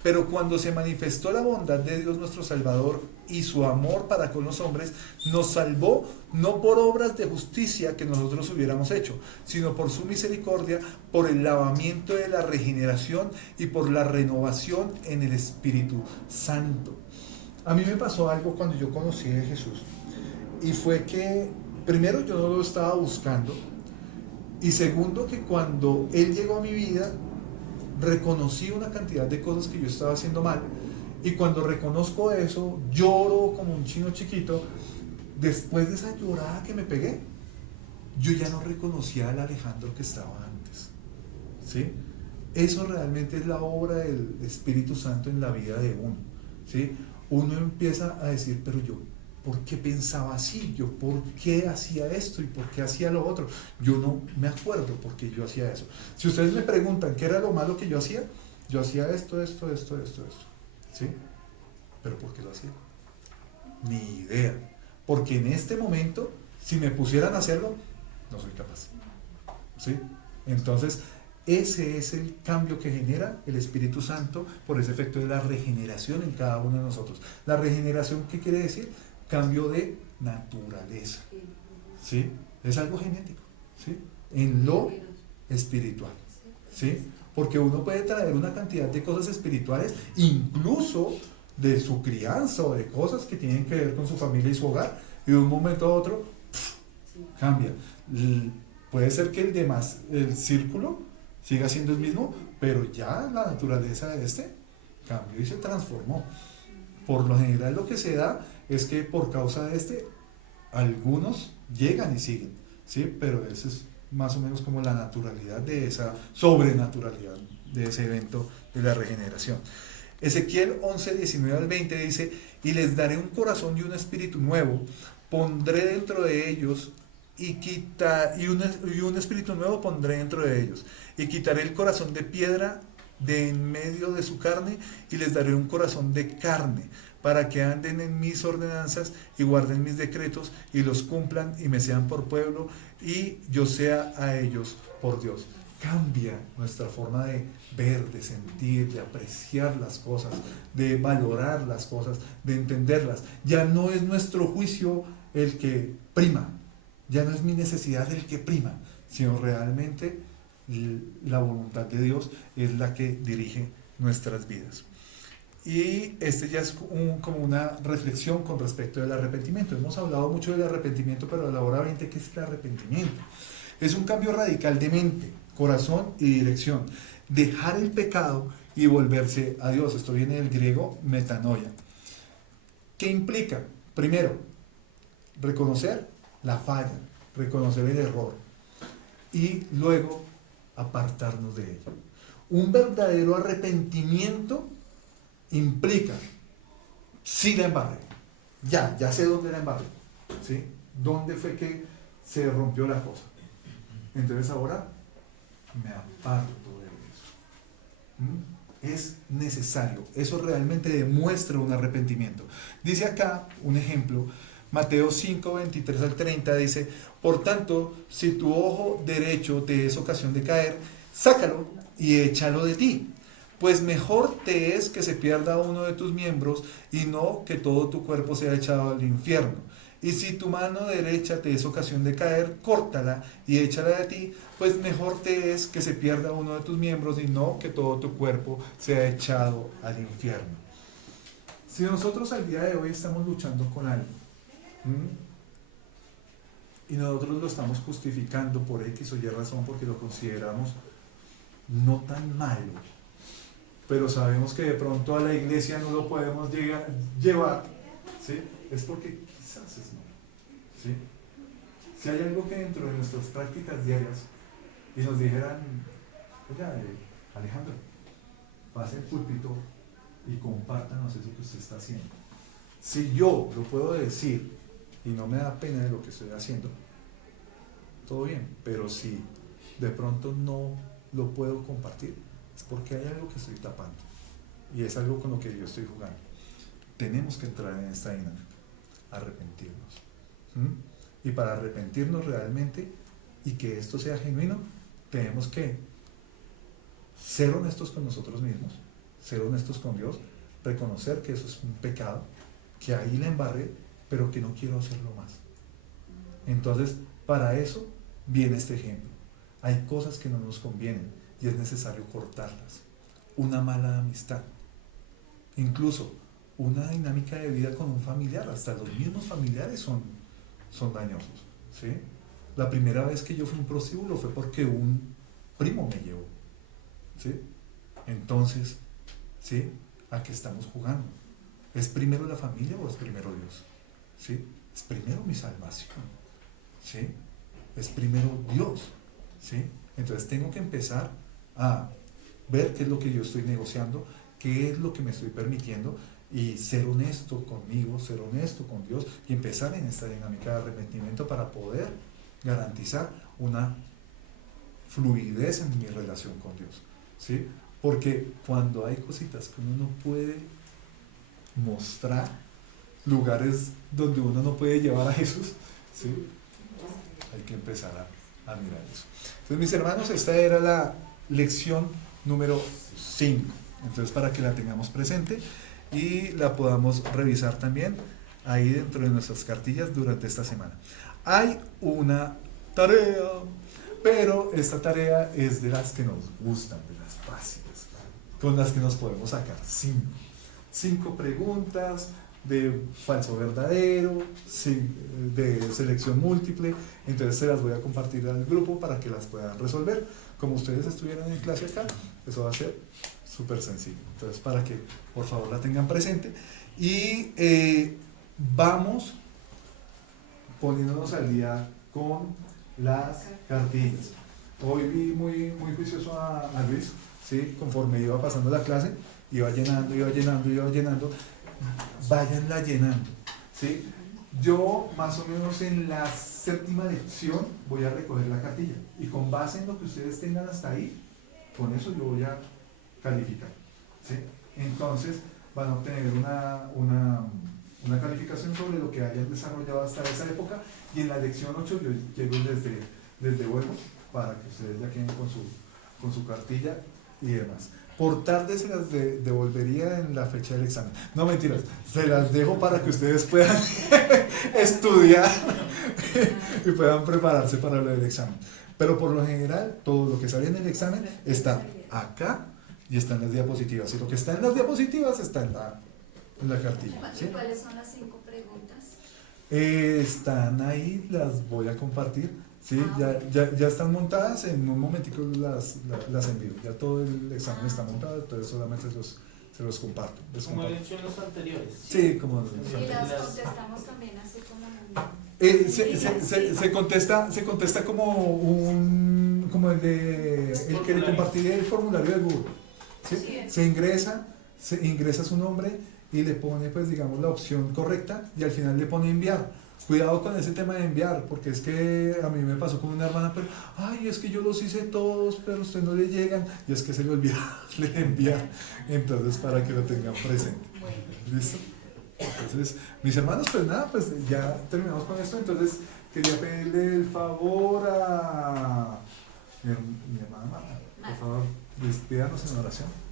Pero cuando se manifestó la bondad de Dios nuestro Salvador y su amor para con los hombres, nos salvó no por obras de justicia que nosotros hubiéramos hecho, sino por su misericordia, por el lavamiento de la regeneración y por la renovación en el Espíritu Santo. A mí me pasó algo cuando yo conocí a Jesús, y fue que primero yo no lo estaba buscando, y segundo que cuando Él llegó a mi vida, reconocí una cantidad de cosas que yo estaba haciendo mal, y cuando reconozco eso, lloro como un chino chiquito. Después de esa llorada que me pegué, yo ya no reconocía al Alejandro que estaba antes, ¿sí? Eso realmente es la obra del Espíritu Santo en la vida de uno, ¿sí? Uno empieza a decir, pero yo, ¿por qué pensaba así? ¿Yo por qué hacía esto y por qué hacía lo otro? Yo no me acuerdo por qué yo hacía eso. Si ustedes me preguntan qué era lo malo que yo hacía esto, ¿sí? ¿Pero por qué lo hacía? Ni idea. Porque en este momento, si me pusieran a hacerlo, no soy capaz, ¿sí? Entonces, ese es el cambio que genera el Espíritu Santo por ese efecto de la regeneración en cada uno de nosotros. La regeneración, ¿qué quiere decir? Cambio de naturaleza, ¿sí? Es algo genético, ¿sí? En lo espiritual, ¿sí? Porque uno puede traer una cantidad de cosas espirituales, incluso de su crianza o de cosas que tienen que ver con su familia y su hogar, y de un momento a otro cambia. Puede ser que el círculo siga siendo el mismo, pero ya la naturaleza de este cambió y se transformó. Por lo general lo que se da es que por causa de algunos llegan y siguen, ¿sí? Pero eso es más o menos como la naturalidad de esa sobrenaturalidad de ese evento de la regeneración. Ezequiel 11, 19 al 20 dice: y les daré un corazón y un espíritu nuevo, pondré dentro de ellos y un espíritu nuevo pondré dentro de ellos, y quitaré el corazón de piedra de en medio de su carne, y les daré un corazón de carne, para que anden en mis ordenanzas y guarden mis decretos y los cumplan, y me sean por pueblo y yo sea a ellos por Dios. Cambia nuestra forma de ver, de sentir, de apreciar las cosas, de valorar las cosas, de entenderlas. Ya no es nuestro juicio el que prima, ya no es mi necesidad el que prima, sino realmente la voluntad de Dios es la que dirige nuestras vidas. Y ya es como una reflexión con respecto del arrepentimiento. Hemos hablado mucho del arrepentimiento, pero a la hora 20, ¿qué es el arrepentimiento? Es un cambio radical de mente, corazón y dirección. Dejar el pecado y volverse a Dios. Esto viene del griego metanoia. ¿Qué implica? Primero, reconocer la falla, reconocer el error, y luego apartarnos de ello. Un verdadero arrepentimiento implica: sí la embarré, ya sé dónde la embarré, ¿sí? ¿Dónde fue que se rompió la cosa? Entonces ahora me aparto de eso. Es necesario, eso realmente demuestra un arrepentimiento. Dice acá un ejemplo, Mateo 5, 23 al 30, dice: por tanto, si tu ojo derecho te es ocasión de caer, sácalo y échalo de ti, pues mejor te es que se pierda uno de tus miembros y no que todo tu cuerpo sea echado al infierno. Y si tu mano derecha te es ocasión de caer, córtala y échala de ti, pues mejor te es que se pierda uno de tus miembros y no que todo tu cuerpo sea echado al infierno. Si nosotros al día de hoy estamos luchando con algo, y nosotros lo estamos justificando por X o Y razón, porque lo consideramos no tan malo, pero sabemos que de pronto a la iglesia no lo podemos llevar, ¿sí? Es porque quizás es malo, ¿sí? Si hay algo que dentro de nuestras prácticas diarias y nos dijeran: oiga, Alejandro, pase el púlpito y compártanos eso que usted está haciendo. Si yo lo puedo decir y no me da pena de lo que estoy haciendo, todo bien, pero si de pronto no lo puedo compartir, es porque hay algo que estoy tapando y es algo con lo que yo estoy jugando. Tenemos que entrar en esta dinámica, arrepentirnos. Y para arrepentirnos realmente y que esto sea genuino, tenemos que ser honestos con nosotros mismos, ser honestos con Dios, reconocer que eso es un pecado, que ahí la embarré, pero que no quiero hacerlo más. Entonces, para eso viene este ejemplo. Hay cosas que no nos convienen y es necesario cortarlas. Una mala amistad, incluso una dinámica de vida con un familiar, hasta los mismos familiares son dañosos, ¿sí? La primera vez que yo fui un prostíbulo fue porque un primo me llevó, ¿sí? Entonces, ¿sí? ¿A qué estamos jugando? ¿Es primero la familia o es primero Dios? ¿Sí? Es primero mi salvación. ¿Sí? Es primero Dios. ¿Sí? Entonces tengo que empezar a ver qué es lo que yo estoy negociando, qué es lo que me estoy permitiendo y ser honesto conmigo, ser honesto con Dios y empezar en esta dinámica de arrepentimiento para poder garantizar una fluidez en mi relación con Dios. ¿Sí? Porque cuando hay cositas que uno no puede mostrar, lugares donde uno no puede llevar a Jesús, ¿sí? Hay que empezar a mirar eso. Entonces, mis hermanos, esta era la lección número 5. Entonces, para que la tengamos presente y la podamos revisar también ahí dentro de nuestras cartillas durante esta semana. Hay una tarea, pero esta tarea es de las que nos gustan, de las fáciles, con las que nos podemos sacar 5 preguntas de falso verdadero, de selección múltiple. Entonces se las voy a compartir al grupo para que las puedan resolver. Como ustedes estuvieran en clase acá, eso va a ser súper sencillo. Entonces, para que por favor la tengan presente y vamos poniéndonos al día con las cartillas. Hoy vi muy juicioso a Luis, ¿sí? Conforme iba pasando la clase, iba llenando. Váyanla llenando, ¿sí? Yo más o menos en la 7ª lección voy a recoger la cartilla y con base en lo que ustedes tengan hasta ahí, con eso yo voy a calificar, ¿sí? Entonces van a obtener una calificación sobre lo que hayan desarrollado hasta esa época y en la lección 8 yo llego desde vuelo para que ustedes ya queden con su cartilla y demás. Por tarde se las devolvería en la fecha del examen. No, mentiras, se las dejo para que ustedes puedan estudiar y puedan prepararse para lo del examen. Pero por lo general, todo lo que sale en el examen está acá y está en las diapositivas. Y lo que está en las diapositivas está en la cartilla. ¿Sí? ¿Cuáles son las 5 preguntas? Están ahí, las voy a compartir. Sí, ya están montadas, en un momentico las envío, ya todo el examen está montado, entonces solamente se los comparto. Como he hecho en los anteriores. Sí, como Y las contestamos también así como se contesta como el que le compartí el formulario de Google. ¿Sí? Se ingresa su nombre y le pone, pues digamos, la opción correcta y al final le pone enviar. Cuidado con ese tema de enviar, porque es que a mí me pasó con una hermana, pero, ay, es que yo los hice todos, pero a usted no le llegan, y es que se le olvidó enviar. Entonces, para que lo tengan presente. ¿Listo? Entonces, mis hermanos, pues nada, pues ya terminamos con esto. Entonces, quería pedirle el favor a mi hermana Marta, por favor, despídanos en oración.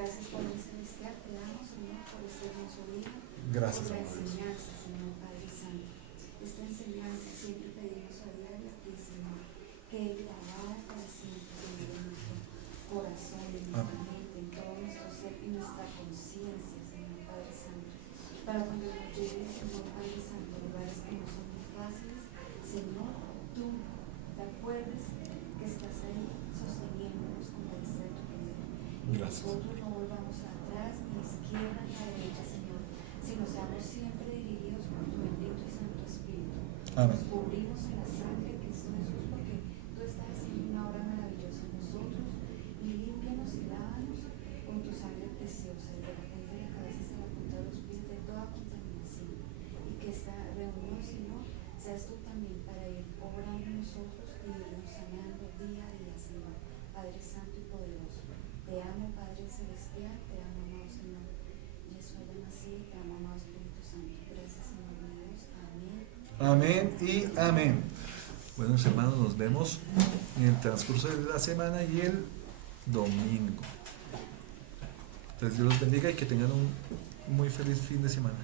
Gracias por el celestial, te damos, Señor, por este hermoso día. Gracias, por la amor. enseñanza, Señor Padre Santo. Esta enseñanza siempre pedimos a diario a ti, Señor, que grabada para siempre, Señor, en nuestro corazón, en nuestra mente, en todo nuestro ser y nuestra conciencia, Señor Padre Santo. Para cuando nos llegue, Señor Padre Santo, lugares que no son muy fáciles, Señor, tú te acuerdes que estás ahí sosteniéndonos con la diestra de tu poder. Gracias. Nosotros no volvamos atrás ni a izquierda ni a derecha, Señor, sino seamos siempre dirigidos por tu bendito y santo Espíritu. Amén. Nos cubrimos en la sangre de Cristo Jesús porque tú estás haciendo una obra maravillosa en nosotros y límpianos y lávanos con tu sangre preciosa desde la punta de la cabeza hasta la punta de los pies de toda contaminación y que esta reunión, Señor, seas tú también para ir obrando en nosotros y irnos sanando día a día, Señor, Padre Santo y poderoso. Te amo, Padre Celestial, te amo, amado Señor. Yeshua Yamasí, te amo, amado Espíritu Santo. Gracias, Señor mi Dios. Amén. Amén y amén. Bueno, hermanos, nos vemos en el transcurso de la semana y el domingo. Entonces, Dios los bendiga y que tengan un muy feliz fin de semana.